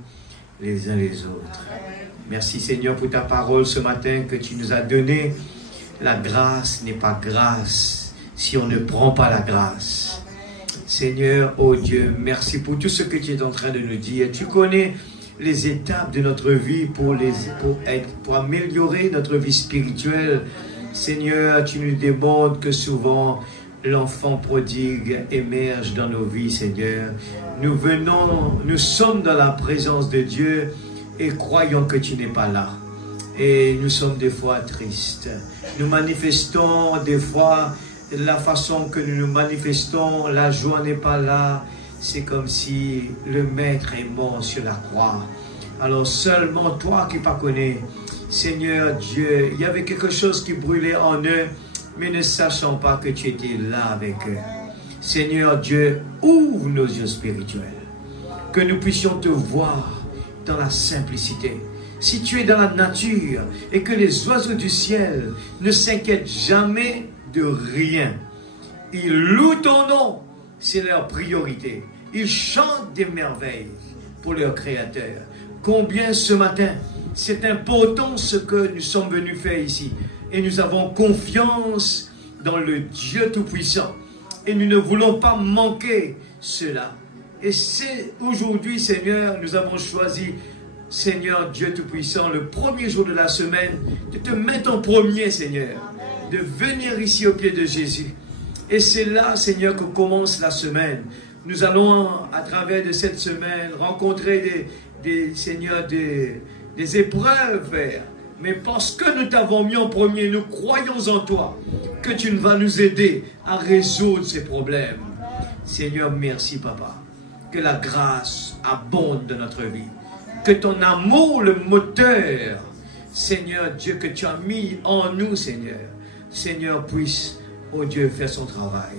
les uns les autres. Merci Seigneur pour ta parole ce matin que tu nous as donnée. La grâce n'est pas grâce si on ne prend pas la grâce. Seigneur, oh Dieu, merci pour tout ce que tu es en train de nous dire. Tu connais les étapes de notre vie pour améliorer notre vie spirituelle. Seigneur, tu nous démontres que souvent l'enfant prodigue émerge dans nos vies, Seigneur. Nous sommes dans la présence de Dieu et croyons que tu n'es pas là. Et nous sommes des fois tristes. Nous manifestons des fois la façon que nous nous manifestons, la joie n'est pas là. C'est comme si le Maître est mort sur la croix. Alors seulement toi qui pas connais, Seigneur Dieu, il y avait quelque chose qui brûlait en eux, mais ne sachant pas que tu étais là avec eux. Seigneur Dieu, ouvre nos yeux spirituels, que nous puissions te voir dans la simplicité. Si tu es dans la nature et que les oiseaux du ciel ne s'inquiètent jamais de rien, ils louent ton nom, c'est leur priorité. Ils chantent des merveilles pour leur Créateur. Combien ce matin, c'est important ce que nous sommes venus faire ici. Et nous avons confiance dans le Dieu Tout-Puissant. Et nous ne voulons pas manquer cela. Et c'est aujourd'hui, Seigneur, nous avons choisi, Seigneur Dieu Tout-Puissant, le premier jour de la semaine, de te mettre en premier, Seigneur, de venir ici au pied de Jésus. Et c'est là, Seigneur, que commence la semaine. Nous allons, à travers de cette semaine, rencontrer Seigneur, des épreuves, Père. Mais parce que nous t'avons mis en premier, nous croyons en toi, que tu vas nous aider à résoudre ces problèmes. Seigneur, merci, Papa. Que la grâce abonde dans notre vie. que ton amour, le moteur, Seigneur Dieu, que tu as mis en nous, Seigneur, puisse, oh Dieu, faire son travail.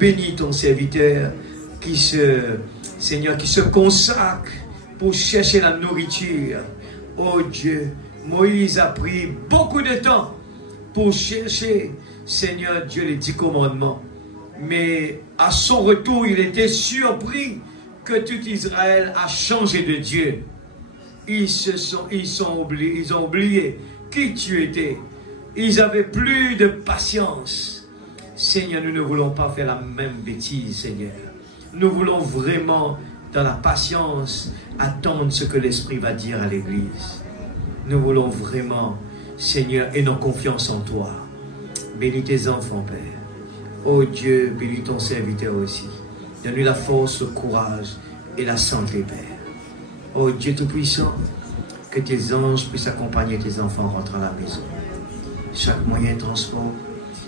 Bénis ton serviteur Seigneur, qui se consacre pour chercher la nourriture. Oh Dieu, Moïse a pris beaucoup de temps pour chercher, Seigneur Dieu, les 10 commandements. Mais à son retour, il était surpris que tout Israël a changé de Dieu. Ils ont oublié qui tu étais. Ils avaient plus de patience. Seigneur, nous ne voulons pas faire la même bêtise, Seigneur. Nous voulons vraiment, dans la patience, attendre ce que l'Esprit va dire à l'Église. Nous voulons vraiment, Seigneur, et nos confiance en toi. Bénis tes enfants, Père. Oh Dieu, bénis ton serviteur aussi. Donne-lui la force, le courage et la santé, Père. Oh Dieu Tout-Puissant, que tes anges puissent accompagner tes enfants rentrant à la maison. Chaque moyen de transport,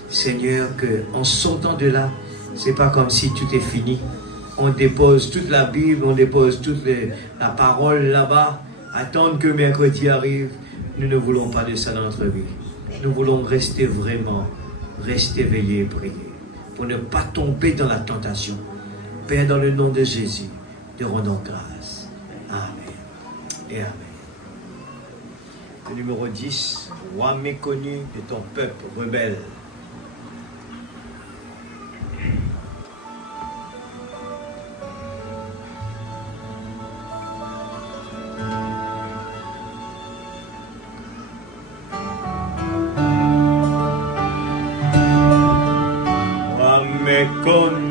Seigneur, qu'en sortant de là, c'est pas comme si tout est fini. On dépose toute la Bible, on dépose toute la parole là-bas, attendre que mercredi arrive. Nous ne voulons pas de ça dans notre vie. Nous voulons rester veillés et prier, pour ne pas tomber dans la tentation. Père, dans le nom de Jésus, te rendons grâce. Amen et Amen. Le numéro 10, roi méconnu de ton peuple rebelle. Roi méconnu